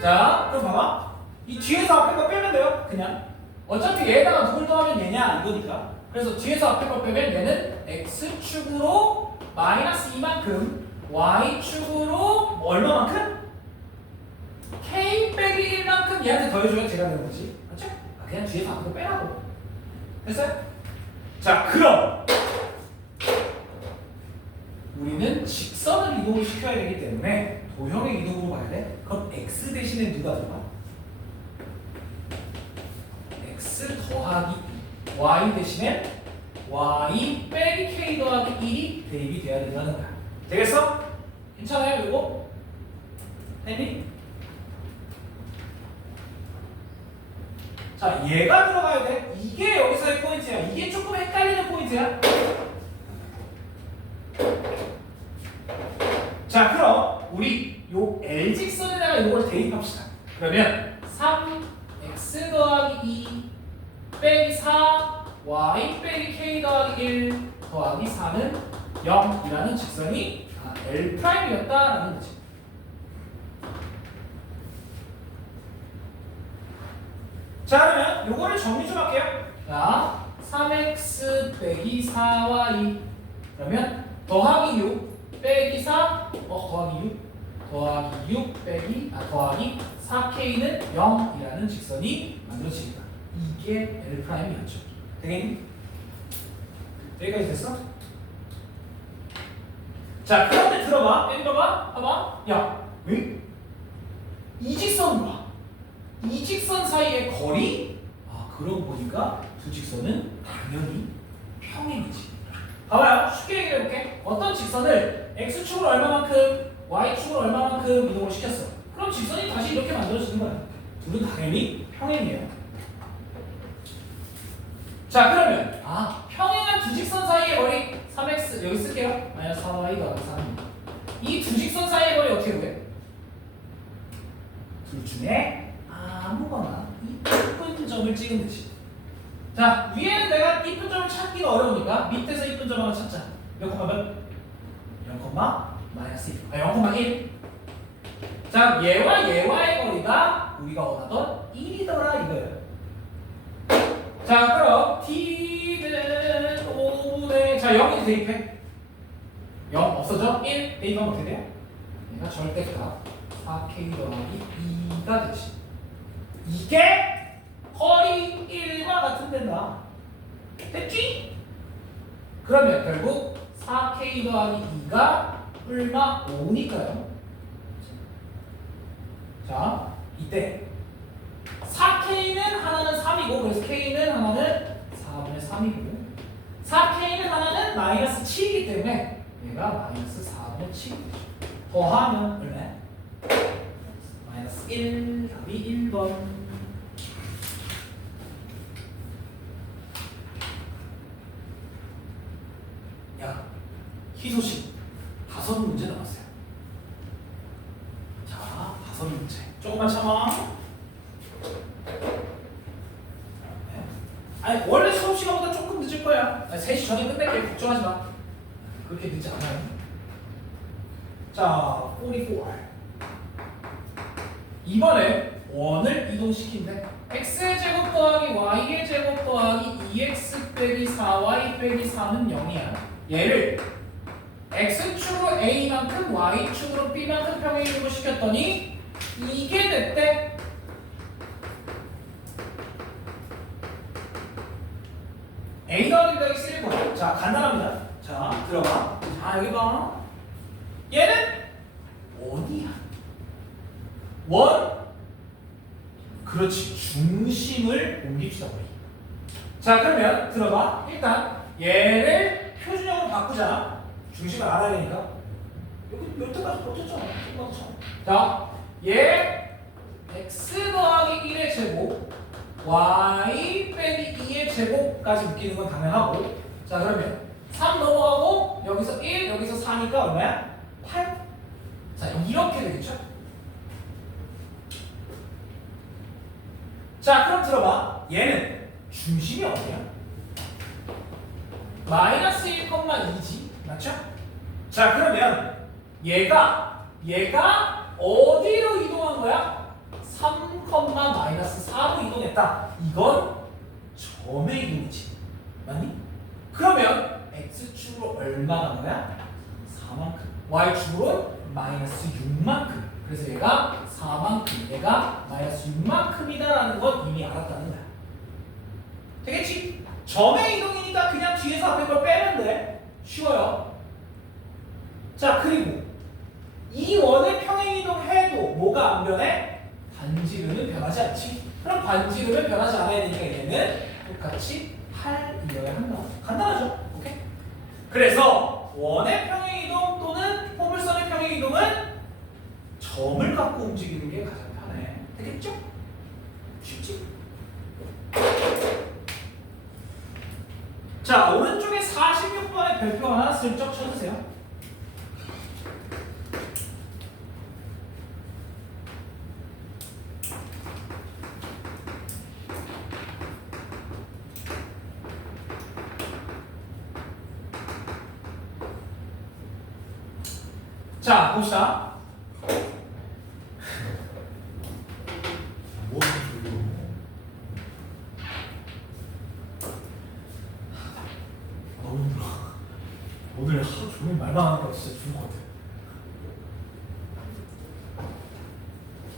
자, 그럼 봐봐. 이 뒤에서 앞에 거 빼면 돼요. 그냥. 어차피 얘에다가 누굴 더하면 얘냐 이거니까. 그래서 뒤에서 앞에 거 빼면 얘는 x축으로 마이너스 2만큼 y축으로 얼마만큼? k 빼기 1만큼 얘한테 더해줘야 제가 되는 거지. 맞죠? 아, 그냥 뒤에서 앞에 거 빼라고. 됐어요? 자, 그럼 우리는 직선을 이동을 시켜야 되기 때문에 도형의 이동으로 가야 돼. 그럼 x 대신에 누가 들어가? x 더하기 y 대신에 y 빼기 k 더하기 1이 대입이 돼야 된다는 거야. 되겠어? 괜찮아요 이거? 됐니? 자, 얘가 들어가야 돼. 이게 여기서의 포인트야. 이게 조금 헷갈리는 포인트야. 자, 그럼 우리 요 L직선에다가 이걸 대입합시다. 그러면 3x 더하기 2 빼기 4 y 빼기 k 더하기 1 더하기 4는 0이라는 직선이 L'이었다라는 거지. 자, 그러면 요거를 정리 좀 할게요. 자, 3x 빼기 4y 그러면 더하기 6 빼기 4 더하기 6 더하기 6 빼기 더하기 4k는 0이라는 직선이 만들어집니다. 이게 L'이었죠. 되겠니? 여기까지 됐어? 자, 그런데 들어봐. 들어봐. 봐봐. 야, 왜? 이 직선은 봐. 이 직선 사이의 거리? 아, 그러고 보니까 두 직선은 당연히 평행이지. 봐봐요. 쉽게 얘기해볼게. 어떤 직선을 x축으로 얼마만큼, y축으로 얼마만큼 이동을 시켰어. 그럼 직선이 다시 이렇게 만들어지는 거야. 둘은 당연히 평행이에요. 자, 그러면 평행한 두 직선 사이의 거리 3x 여기 쓸게요. 마이너스 4y 더하기 3입니다. 이 두 직선 사이의 거리 어떻게 구해? 둘 중에 아무거나 이쁜 점을 찍으면 되지. 자, 위에는 내가 이쁜 점을 찾기가 어려우니까 밑에서 이쁜 점 하나 찾자. 몇 콤마 몇? 0, 마이너스 1. 0,1. 자, 얘와의 거리가 우리가 원하던 1이더라 이거예요. 자, 그럼 t는 5분의 자 0이 대입해. 0 없어져? 1 대입하면 어떻게 돼요? 얘가 절대값 4k 더하기 2가 되지. 이게 거리 1과 같은 데다. 됐지? 그러면 결국 4k 더하기 2가 얼마? 5니까요. 자, 이때 4k는 하나는 3이고 그래서 k는 하나는 4분의 3이고 4k는 하나는 마이너스 7이기 때문에 얘가 마이너스 4분의 7이 되죠. 더하면 얼마? 마이너스 1 답이 1번. 야, 희소식 5문제 남았어요. 자, 5문제 조금만 참아. 아니, 원래 수업 시간보다 조금 늦을 거야. 3시 전에 끝낼게. 걱정하지 마. 그렇게 늦지 않아요. 자, 44. 이번에 원을 이동시킨대. x의 제곱 더하기 y의 제곱 더하기 2x 빼기 4y 빼기 4는 0이야. 얘를 x축으로 a만큼 y축으로 b만큼 평행이동을 시켰더니 이게 됐대. a 더하기 더하기 3고. 자, 간단합니다. 자, 들어봐. 자, 여기 봐. 얘는 원이야. 원. 그렇지. 중심을 옮깁시다. 우리. 자, 그러면 들어봐. 일단 얘를 표준형으로 바꾸자. 중심을 알아야 되니까. 여기 몇 대까지 버텼잖아. 자, 얘 x 더하기 1의 제곱 y 빼기 2의 제곱까지 묶이는 건 당연하고. 자 그러면 3 넘어가고 여기서 1 여기서 4니까 얼마야? 8. 자 이렇게 되겠죠? 자 그럼 들어봐. 얘는 중심이 어디야? 마이너스 1,2지 맞죠? 자 그러면 얘가 어디로 이동한 거야? 3, 마이너스 4로 이동했다. 이건 점의 이동이지 맞니? 그러면 x축으로 얼마 간 거야? 4만큼. y축으로 마이너스 6만큼. 그래서 얘가 4만큼, 얘가 마이너스 6만큼이다라는 건 이미 알았다는 거야. 되겠지? 점의 이동이니까 그냥 뒤에서 앞에 걸 빼면 돼. 쉬워요. 자 그리고 이 원의 평행 이동해도 뭐가 안 변해? 반지름은 변하지 않지. 그럼 반지름은 변하지 않아야 되니까 얘는 똑같이 8이어야 한다. 간단하죠? 오케이? 그래서 원의 평행 이동 또는 포물선의 평행 이동은 점을 갖고 움직이는 게 가장 편해. 되겠죠? 쉽지? 자, 오른쪽에 46번의 별표 하나 슬쩍 쳐주세요. 자, 봅시다. 뭐 하는 소리야? 너무 힘들어. 오늘 하루 종일 말만 하니까 진짜 죽을 것 같아.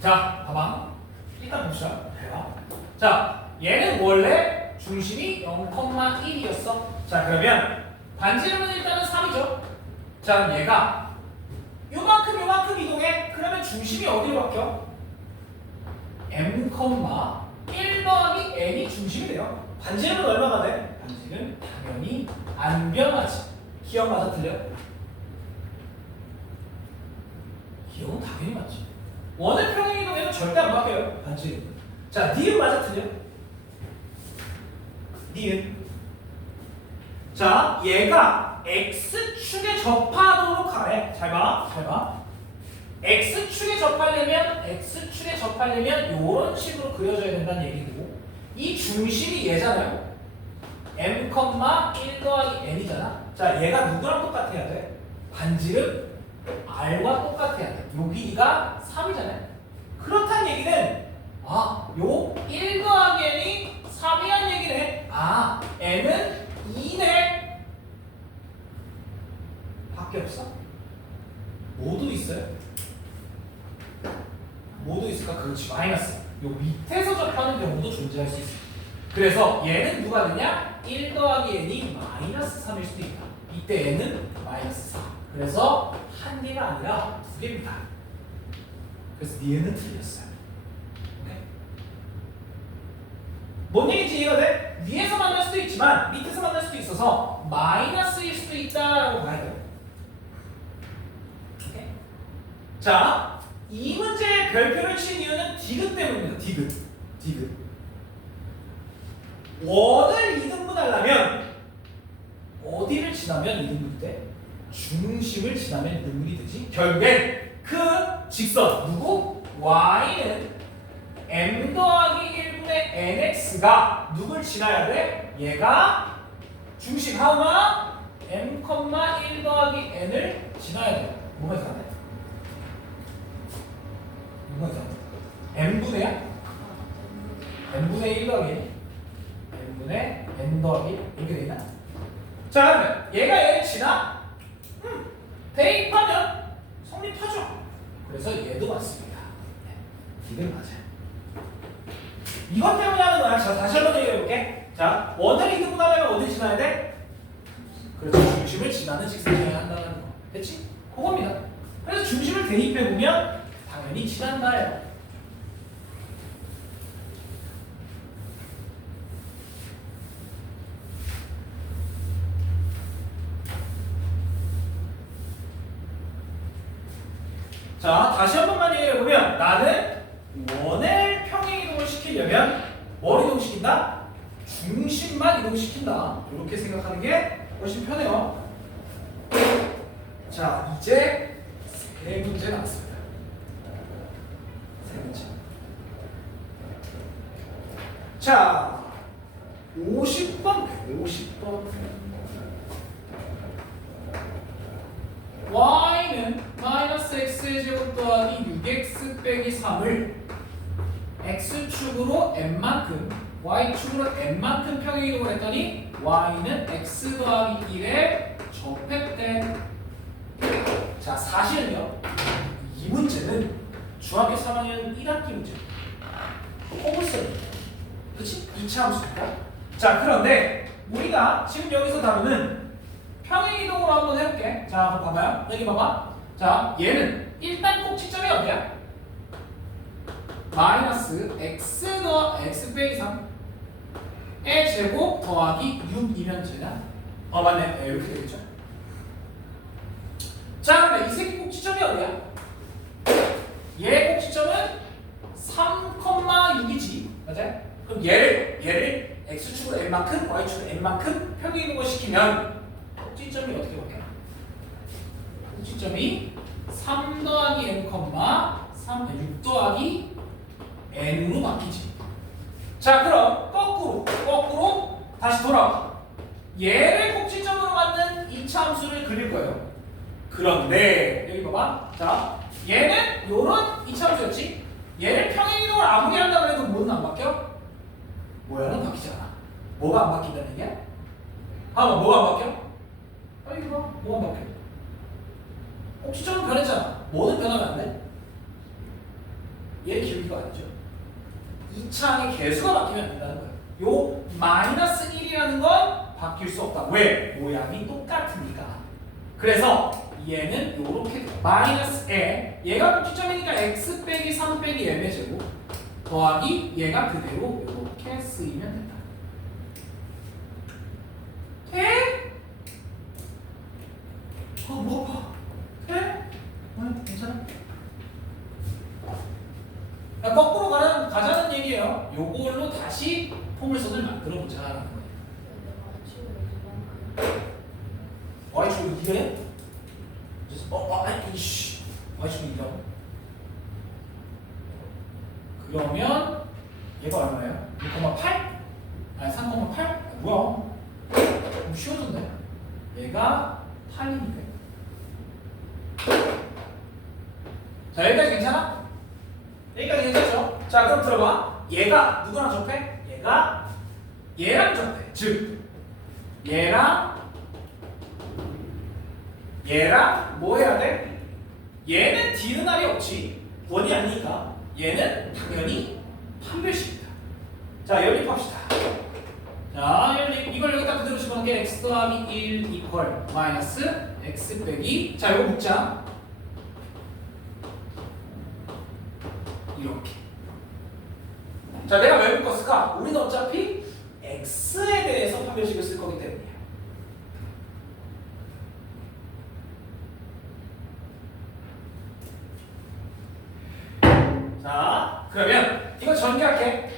자, 봐봐. 일단 봅시다. 해봐. 자, 얘는 원래 중심이 0,1이었어. 자, 그러면 반지름은 일단은 3이죠. 자, 그럼 얘가 요만큼 이동해. 그러면 중심이 어디로 바뀌어? m, 1 더하기 n이 중심이 돼요. 반지름은 얼마가 돼? 반지름 당연히 안 변하지. 기억 맞아 틀려? 기억은 당연히 맞지. 원의 평행 이동에는 절대 안 바뀌어요. 반지름. 자, 니은 맞아 틀려? 니은. 자, 얘가 x축에 접하도록 하래. 잘 봐. 잘 봐. x축에 접하려면 이런 식으로 그려져야 된다는 얘기고, 이 중심이 얘잖아요. m, 1 더하기 n이잖아. 자, 얘가 누구랑 똑같아야 돼? 반지름 r과 똑같아야 돼. 요 길이가 3이잖아요. 그렇다는 얘기는 요 1 더하기 n이 3이란 얘기네. n은 2네. 밖에 없어? 모두 있어요? 모두 있을까? 그렇지, 마이너스. 요 밑에서 접하는 경우도 존재할 수 있어. 그래서 얘는 누가 되냐? 1 더하기 n이 마이너스 3일 수도 있다. 이때 n은 마이너스 4. 그래서 한 개가 아니라 두 개입니다. 그래서 니은은 틀렸어요. 네. 뭔 얘기인지 이해가 돼? 위에서 만날 수도 있지만 밑에서 만날 수도 있어서 마이너스일 수도 있다라고 봐야 돼요. 오케이? 자, 이 문제의 별표를 친 이유는 디귿 때문입니다. 디귿. 원을 이등분하려면 어디를 지나면 이등분이 돼? 중심을 지나면 이등분이 되지. 결국엔 그 직선 누구? y는 m 더하기 1분의 nx가 누굴 지나야 돼? 얘가 중심 하우마 m, 1 더하기 n을 지나야 돼. 뭐가 이상해? 뭐가 이상해? n분의야? n분의 1 더하기 n? n분의 n 더하기 1 이렇게 되나? 자 그러면 얘가 얘를 지나? 대입하면 성립하죠. 그래서 얘도 맞습니다. 디귿 맞아요. 이것 때문에 하는 거야. 자, 다시 한번 얘기해볼게. 자, 원을 이등분하려면 어디 지나야 돼? 그래서 중심을 지나는 직선이어야 한다는 거. 됐지? 그겁니다. 그래서 중심을 대입해보면 당연히 지난다예요. 자, 다시 한 번만 얘기해보면 나는 원의 평행 이동을 시키려면 뭘 이동시킨다? 중심만 이동시킨다. 이렇게 생각하는 게 훨씬 편해요. 자, 이제 세 문제 나왔습니다. 세 문제. 자, 50번. y는 마이너스 x의 제곱 더하기 6x 빼기 3을 x축으로 n만큼 y축으로 n만큼 평행이동을 했더니 y는 x 더하기 1에 접했대. 자, 사실은요, 이 문제는 중학교 3학년 1학기 문제. 허블쌤. 그렇지? 2차 함수니까. 자, 그런데 우리가 지금 여기서 다루는 평행이동으로 한번 해볼게. 자, 한번 봐봐요. 여기 봐봐. 자, 얘는 일단 꼭지점이 어디야? 마이너스 x 더 x 빼기 3의 제곱 더하기 6이면 되냐? 맞네. 네, 이렇게 되겠죠. 자, 그러면 이 새끼 꼭지점이 어디야? 얘 꼭지점은 3,6이지. 맞아요? 그럼 얘를 x축으로 n만큼 y축으로 n만큼 평행이동을 시키면 꼭지점이 어떻게 바뀌어? 꼭지점이 3 더하기 n, 6 더하기 n으로 바뀌지. 자, 그럼 거꾸로 다시 돌아와. 얘를 꼭지점으로 만든 2차 함수를 그릴 거예요. 그런데 여기 봐봐. 자, 얘는 요런 2차 함수였지. 얘를 평행이동을 아무리 한다고 해도 뭐는 안 바뀌어? 모양은 바뀌지 않아. 뭐가 안 바뀐다는 얘기야? 뭐가 안 바뀌어? 이거 봐. 뭐가 안 바뀌어? 꼭지점은 변했잖아. 뭐는 변하면 안 돼? 얘 기울기가 아니죠. 2차항의 개수가 바뀌면 안 된다는 거예요. 요 마이너스 1이라는 건 바뀔 수 없다. 왜? 모양이 똑같으니까. 그래서 얘는 요렇게 마이너스 에 얘가 꼭지점이니까 x 빼기 3 빼기 m의 제곱 더하기 얘가 그대로 요렇게 쓰이면 된다. 돼? 뭐 봐. 돼? 괜찮아? 거꾸로 가자는 얘기예요. 요걸로 다시 포물선을 만들어 보자라는 거예요. y축을 2래? 이씨. y축을 2라. 그러면 얘가 얼마예요? 6,8? 아니 3,8? 뭐야? 좀 쉬워졌네. 얘가 8이니까. 자, 여기까지 괜찮아? 여기까지 괜찮죠? 자, 그럼 들어봐. 얘가 누구랑 접해? 얘가 얘랑 접해. 즉 얘랑 뭐 해야 돼? 얘는 디귿날이 없지. 원이 아니니까 얘는 당연히 판별식이다. 자, 연립합시다. 자, 이걸 여기다 그대로 집어넣게. x 더하기 1 이퀄 마이너스 x 빼기, 자, 이거 묻자. 이렇게. 자, 내가 왜 묶었을까? 우리는 어차피 x에 대해서 판별식을 쓸 거기 때문이야. 자, 그러면 이거 전개할게.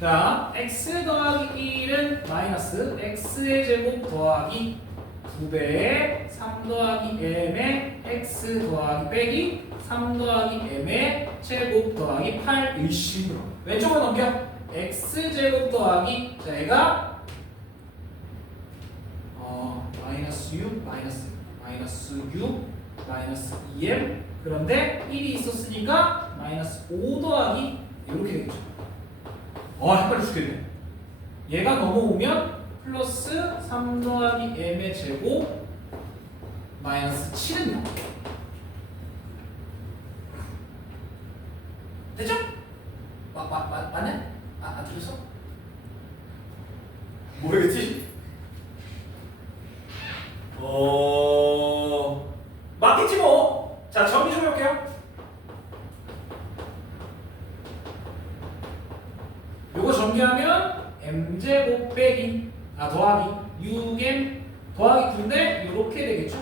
자, x 더하기 1은 마이너스 x의 제곱 더하기 9배의 3 더하기 m의 x 더하기 빼기 3 더하기 m의 제곱 더하기 8일 식으로 왼쪽으로 넘겨. x 제곱 더하기, 자, 얘가 마이너스 6 마이너스 6 마이너스 2m, 그런데 1이 있었으니까 마이너스 5 더하기 이렇게 되겠죠. 헷갈려 죽겠네. 얘가 넘어오면 플러스 3 더하기 m의 제곱 마이너스 7은 나와. 됐죠? 맞네? 안 틀렸어? 모르겠지? 맞겠지 뭐. 자, 정리 좀 해볼게요. 요거 정리하면 m제곱 빼기 더하기 6m 더하기 9인데 이렇게 되겠죠.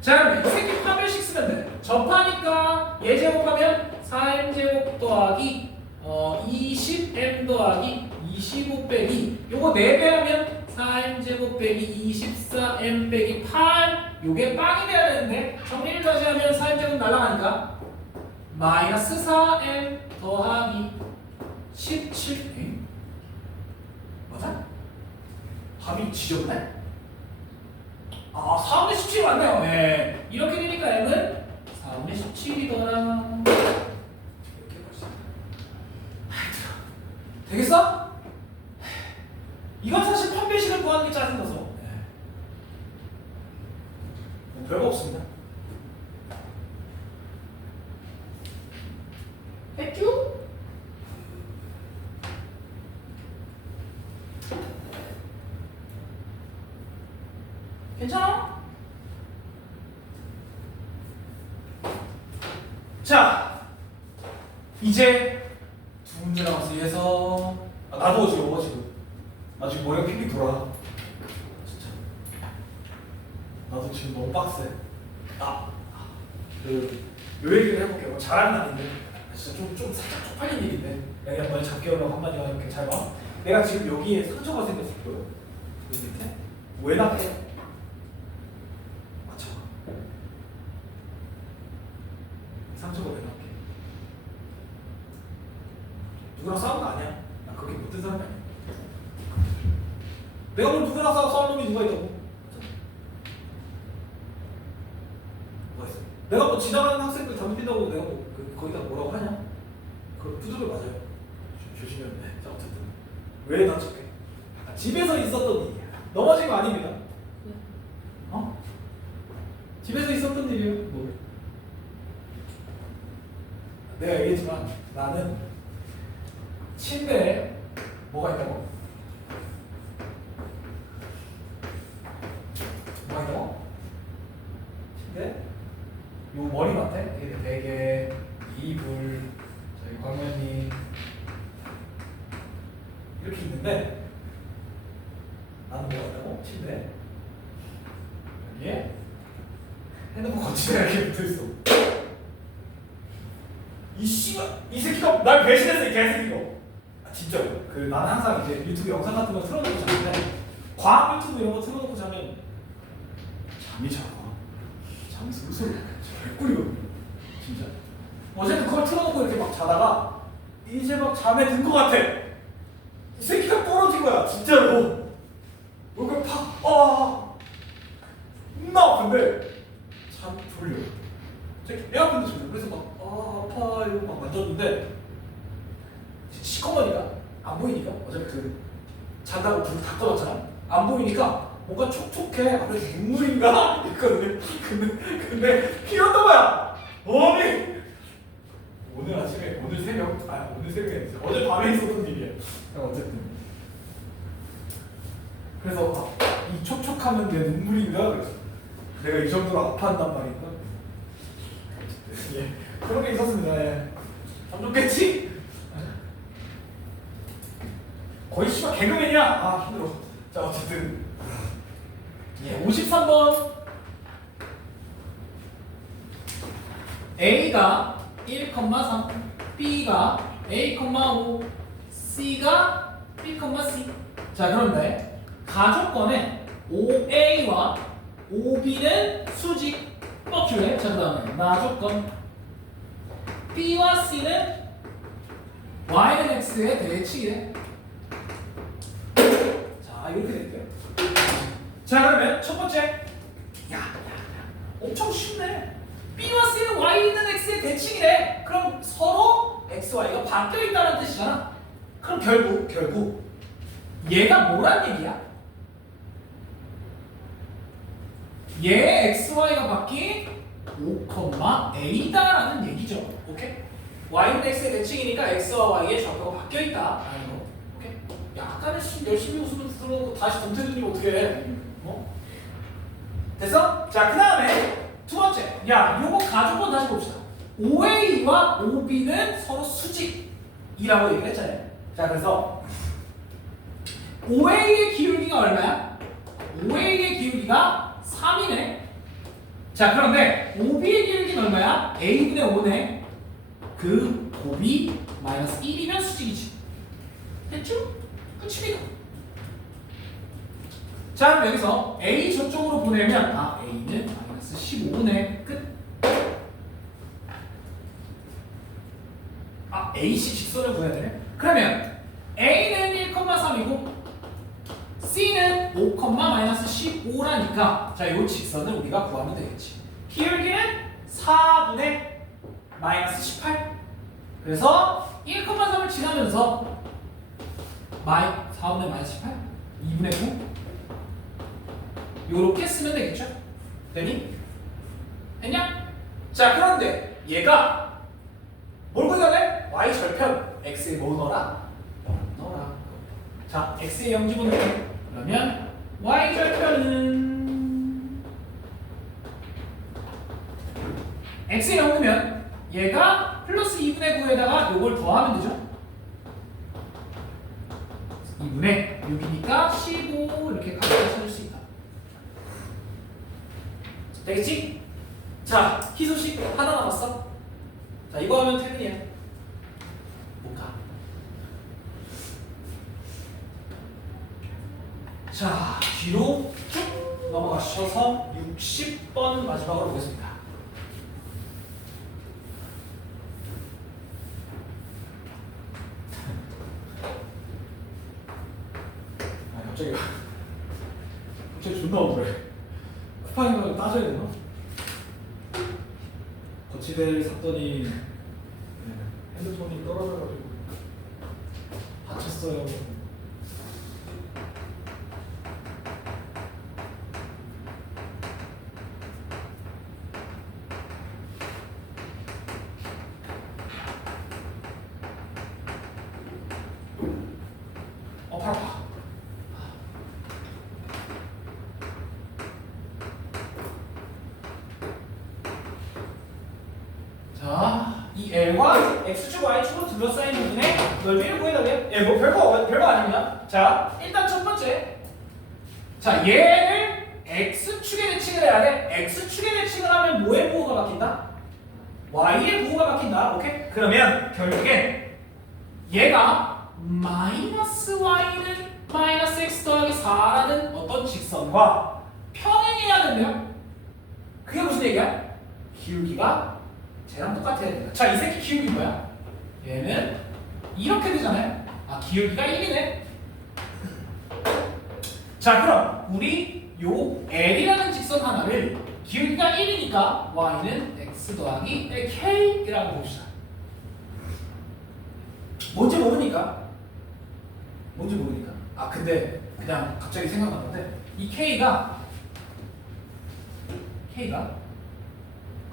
자, 그럼 이 새끼 파별식 쓰면 돼. 접하니까 얘 제곱하면 4m제곱 더하기 20m 더하기 25 빼기 요거 4배 하면 4m제곱 빼기 24m 빼기 8 요게 빵이 돼야 되는데 정리를 다시 하면 4m제곱 날아가니까 마이너스 4m 더하기 17 맞아? 답이 지졌네? 아 4분의 17이 맞네요. 네. 이렇게 되니까 m은 4분의 17이더라. 이렇게 볼 수 있다. 되겠어? 이건 사실 판별식을 구하는 게 짜증나서 뭐 별거 없습니다. 했죠? 괜찮아? 자, 이제 두 문제 남았어. 얘에서 나도 어지러워 지금. 나 지금 머리가 핑핑 돌아. 진짜. 나도 지금 너무 빡세. 요 얘기를 해볼게요. 잘하는 건 아닌데. 진짜 좀 살짝 쪽팔린 얘기인데. 내가 너희 잡기 어려워 한마디만 이렇게 잘 봐. 내가 지금 여기에 상처가 생겼을 거예요. 여기 밑에. 왜 나게? 맞춰. 상처가 왜 나게? 누구랑 싸운 거 아니야? 나 그렇게 못된 사람이 아니야. 내가 뭘 누구랑 싸운 놈이 누가 있다고? 뭐가 있어? 내가 뭐 지나가는 학생들 담배 핀다고 내가 뭐 거기다 뭐라고 하냐? 그 두드려 맞아요. 조심해야 돼. 자 어쨌든 왜 다쳤게? 집에서 있었던 일이야. 넘어진 거 아닙니다. 어? 집에서 있었던 일이에요. 뭐? 내가 얘기했지만 나는 침대에 뭐가 있다고? 뭐가 있다고? 침대? 요 머리맡에 베개, 이불, 저희 광면이 이렇게 있는데 나는 뭐가 있다고? 침대 여기에 핸드폰 거치대가 이렇게 붙어있어. 이 씨발 이 새끼가 날 배신했어 이 개새끼가. 진짜로. 나는 항상 이제 유튜브 영상 같은 거 틀어놓고 자는데 과학 유튜브 이런 거 틀어놓고 자면 잠이 잘 와. 잠이 슬슬 잘 꿀이거든요. 진짜. 어제는 그걸 틀어놓고 이렇게 막 자다가 이제 막 잠에 든 것 같아. 이 새끼가 떨어진 거야 진짜로. 얼굴 팍 존나 아픈데 잠 졸려. 애 아픈데 졸려. 그래서 막 아파 이러고 막 만졌는데 시커머니까 안 보이니까 어차피 잔다고 불 다 꺼졌잖아. 안 보이니까 뭔가 촉촉해. 아, 그래서 눈물인가 있거든요. 근데 피었던 거야. 어미 오늘 아침에 오늘 새벽에 어제 밤에 있었던 일이야. 어쨌든 그래서 이 촉촉하면 내 눈물인가 그래서 내가 이 정도로 아파한단 말인가. 예 그런 게 있었습니다. 예. 안 좋겠지? 거의 씨발 개그맨이야. 아 힘들어. 자 어쨌든 예 53번 A가 1,3 B가 A,5 C가 B,C. 자 그런데 가족권에 OA와 OB는 수직 뻑큐에. 자 그다음에 나조건 B와 C는 Y는 X의 대칭이래. 자 이렇게 될게요. 자 그러면 첫 번째 엄청 쉽네. B와 C는 Y는 X의 대칭이래. 그럼 서로 X, Y가 바뀌어 있다는 뜻이잖아. 그럼 결국 얘가 뭐란 얘기야? 얘 X, Y가 바뀐 5,A다라는 얘기죠. 오케이? Y는 X의 대칭이니까 X와 Y의 좌표가 바뀌어 있다. 오케이? 약간의 열심히 웃으면서 들어놓고 다시 동태들이면 어떡해? 됐어? 자, 그 다음에 두 번째. 야, 요거 가족권 다시 봅시다. OA와 OB는 서로 수직이라고 얘기를 했잖아요. 자, 그래서 OA의 기울기가 얼마야? OA의 기울기가 3이네. 자, 그런데 OB의 기울기는 얼마야? A분의 5네. 그 곱이 마이너스 1이면 수직이지. 됐죠? 끝입니다. 자, 그럼 여기서 A 저쪽으로 보내면 A는 마이너스 15분의 끝. AC 직선을 구해야 되네. 그러면 A는 1,3이고 C는 5, 마이너스 15라니까 자, 이 직선을 우리가 구하면 되겠지. 기울기는 4분의 마이너스 18. 그래서 1,3을 지나면서 4분의 마이너스 18? 2분의 9? 요렇게 쓰면 되겠죠? 되니? 됐냐? 자, 그런데 얘가 뭘 구해달래? y 절편 x에 뭐 넣어라? 넣어라. 자, x에 0 집어넣을게. 그러면 y 절편은 x에 0 넣으면 얘가 플러스 2분의 9에다가 요걸 더하면 되죠? 2분의 6이니까 15 이렇게 가볍게 찾을 수 있다. 되겠지? 자, 희소식 하나 남았어. 자, 이거 하면 퇴근이야. 못 가. 자, 뒤로 쭉 넘어가셔서 60번 마지막으로 보겠습니다. 갑자기 존나 억울해. 쿠팡이랑 따져야 되나? 거치대를 샀더니 핸드폰이 떨어져가지고 다쳤어요. 팔 아파. 자, 이 L과 X축, Y축으로 둘러싸인 부분의 넓이를 구해달래요. 예, 뭐 별거 아닙니다. 자, 일단 첫 번째. 자, 얘를 X축에 대칭을 해야 돼. X축에 대칭을 하면 뭐의 부호가 바뀐다? Y의 부호가 바뀐다. 오케이? 그러면 결국엔 얘가 마이너스 Y는 마이너스 X 더하기 4라는 어떤 직선과 평행해야 된대요. 그게 무슨 얘기야? 기울기가 쟤랑 똑같아야 된다. 자, 이 새끼 기울기 뭐야? 얘는 이렇게 되잖아요. 기울기가 1이네. 자, 그럼 우리 요 L이라는 직선 하나를 기울기가 1이니까 Y는 X 더하기 K이라고 봅시다. 뭔지 모르니까. 근데 그냥 갑자기 생각났는데 이 K가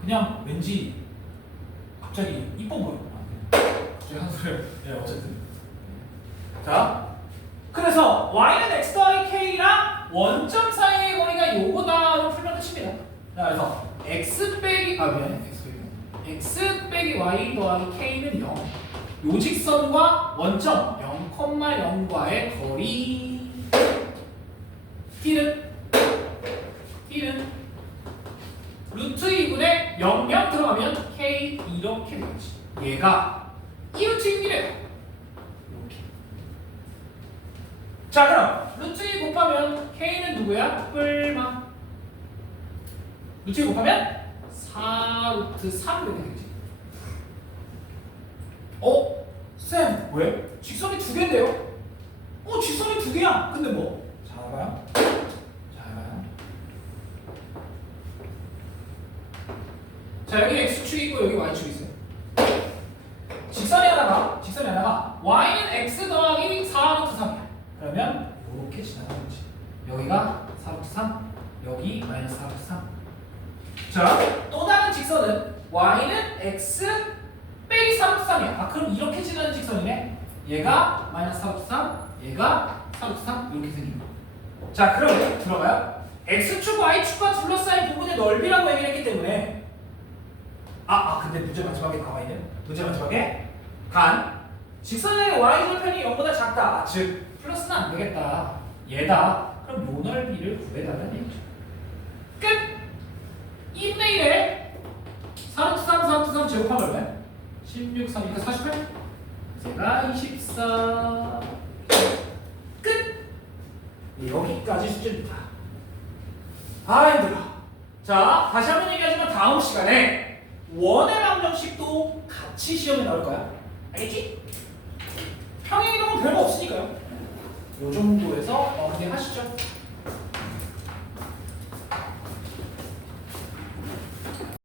그냥 왠지 갑자기 이뻐 보여. 갑자기 한 소리. 예, 어쨌든. 자, 그래서 Y는 X 더하기 K랑 원점 사이의 거리가 요거다로 풀면 끝입니다. 자, 그래서 X 빼기 Y 더하기 K는 0. 요 직선과 원점 0,0과의 거리 T는 루트 2분의 0 들어가면 K 이렇게 되겠지. 얘가 이 루트 2이래요. 이렇게. 자, 그럼 루트 2 곱하면 K는 누구야? 뿔마. 루트 2 곱하면 4 루트 3 이렇게 되겠지. 쌤, 왜? 직선이 두 개인데요? 직선이 두 개야. 근데 뭐? 잘 봐요. 자, 여기 X축이 있고 여기 Y축이 있어요. 직선이 하나가 Y는 X 더하기 4 루트 3이야. 그러면 이렇게 지나가는 거지. 여기가 4 루트 3, 여기 마이너스 4 루트 3. 자, 또 다른 직선은 Y는 X 빼기 4 루트 3이야. 그럼 이렇게 지나는 직선이네. 얘가 마이너스 4 루트 3, 얘가 4 루트 3 이렇게 생긴 거. 자, 그럼 들어가요. X축, Y축과 둘러싸인 부분의 넓이라고 얘기를 했기 때문에 근데 문제 마지막에 나와있는 문제 마지막에 직선의 Y절편이 0보다 작다. 즉 플러스는 안 되겠다. 얘다. 그럼 요 넓이를 구해달라는 얘기죠. 끝! 2분의 1에 4루트 3 제곱하면 얼마야? 16, 3이니까 48? 제가 24 끝! 여기까지 숙제입니다. 아 힘들어. 자 다시 한번 얘기하지만 다음 시간에 원의 방정식도 같이 시험에 나올 거야. 알겠지? 평행 이동은 별거 없으니까요. 요 정도에서 마무리하시죠.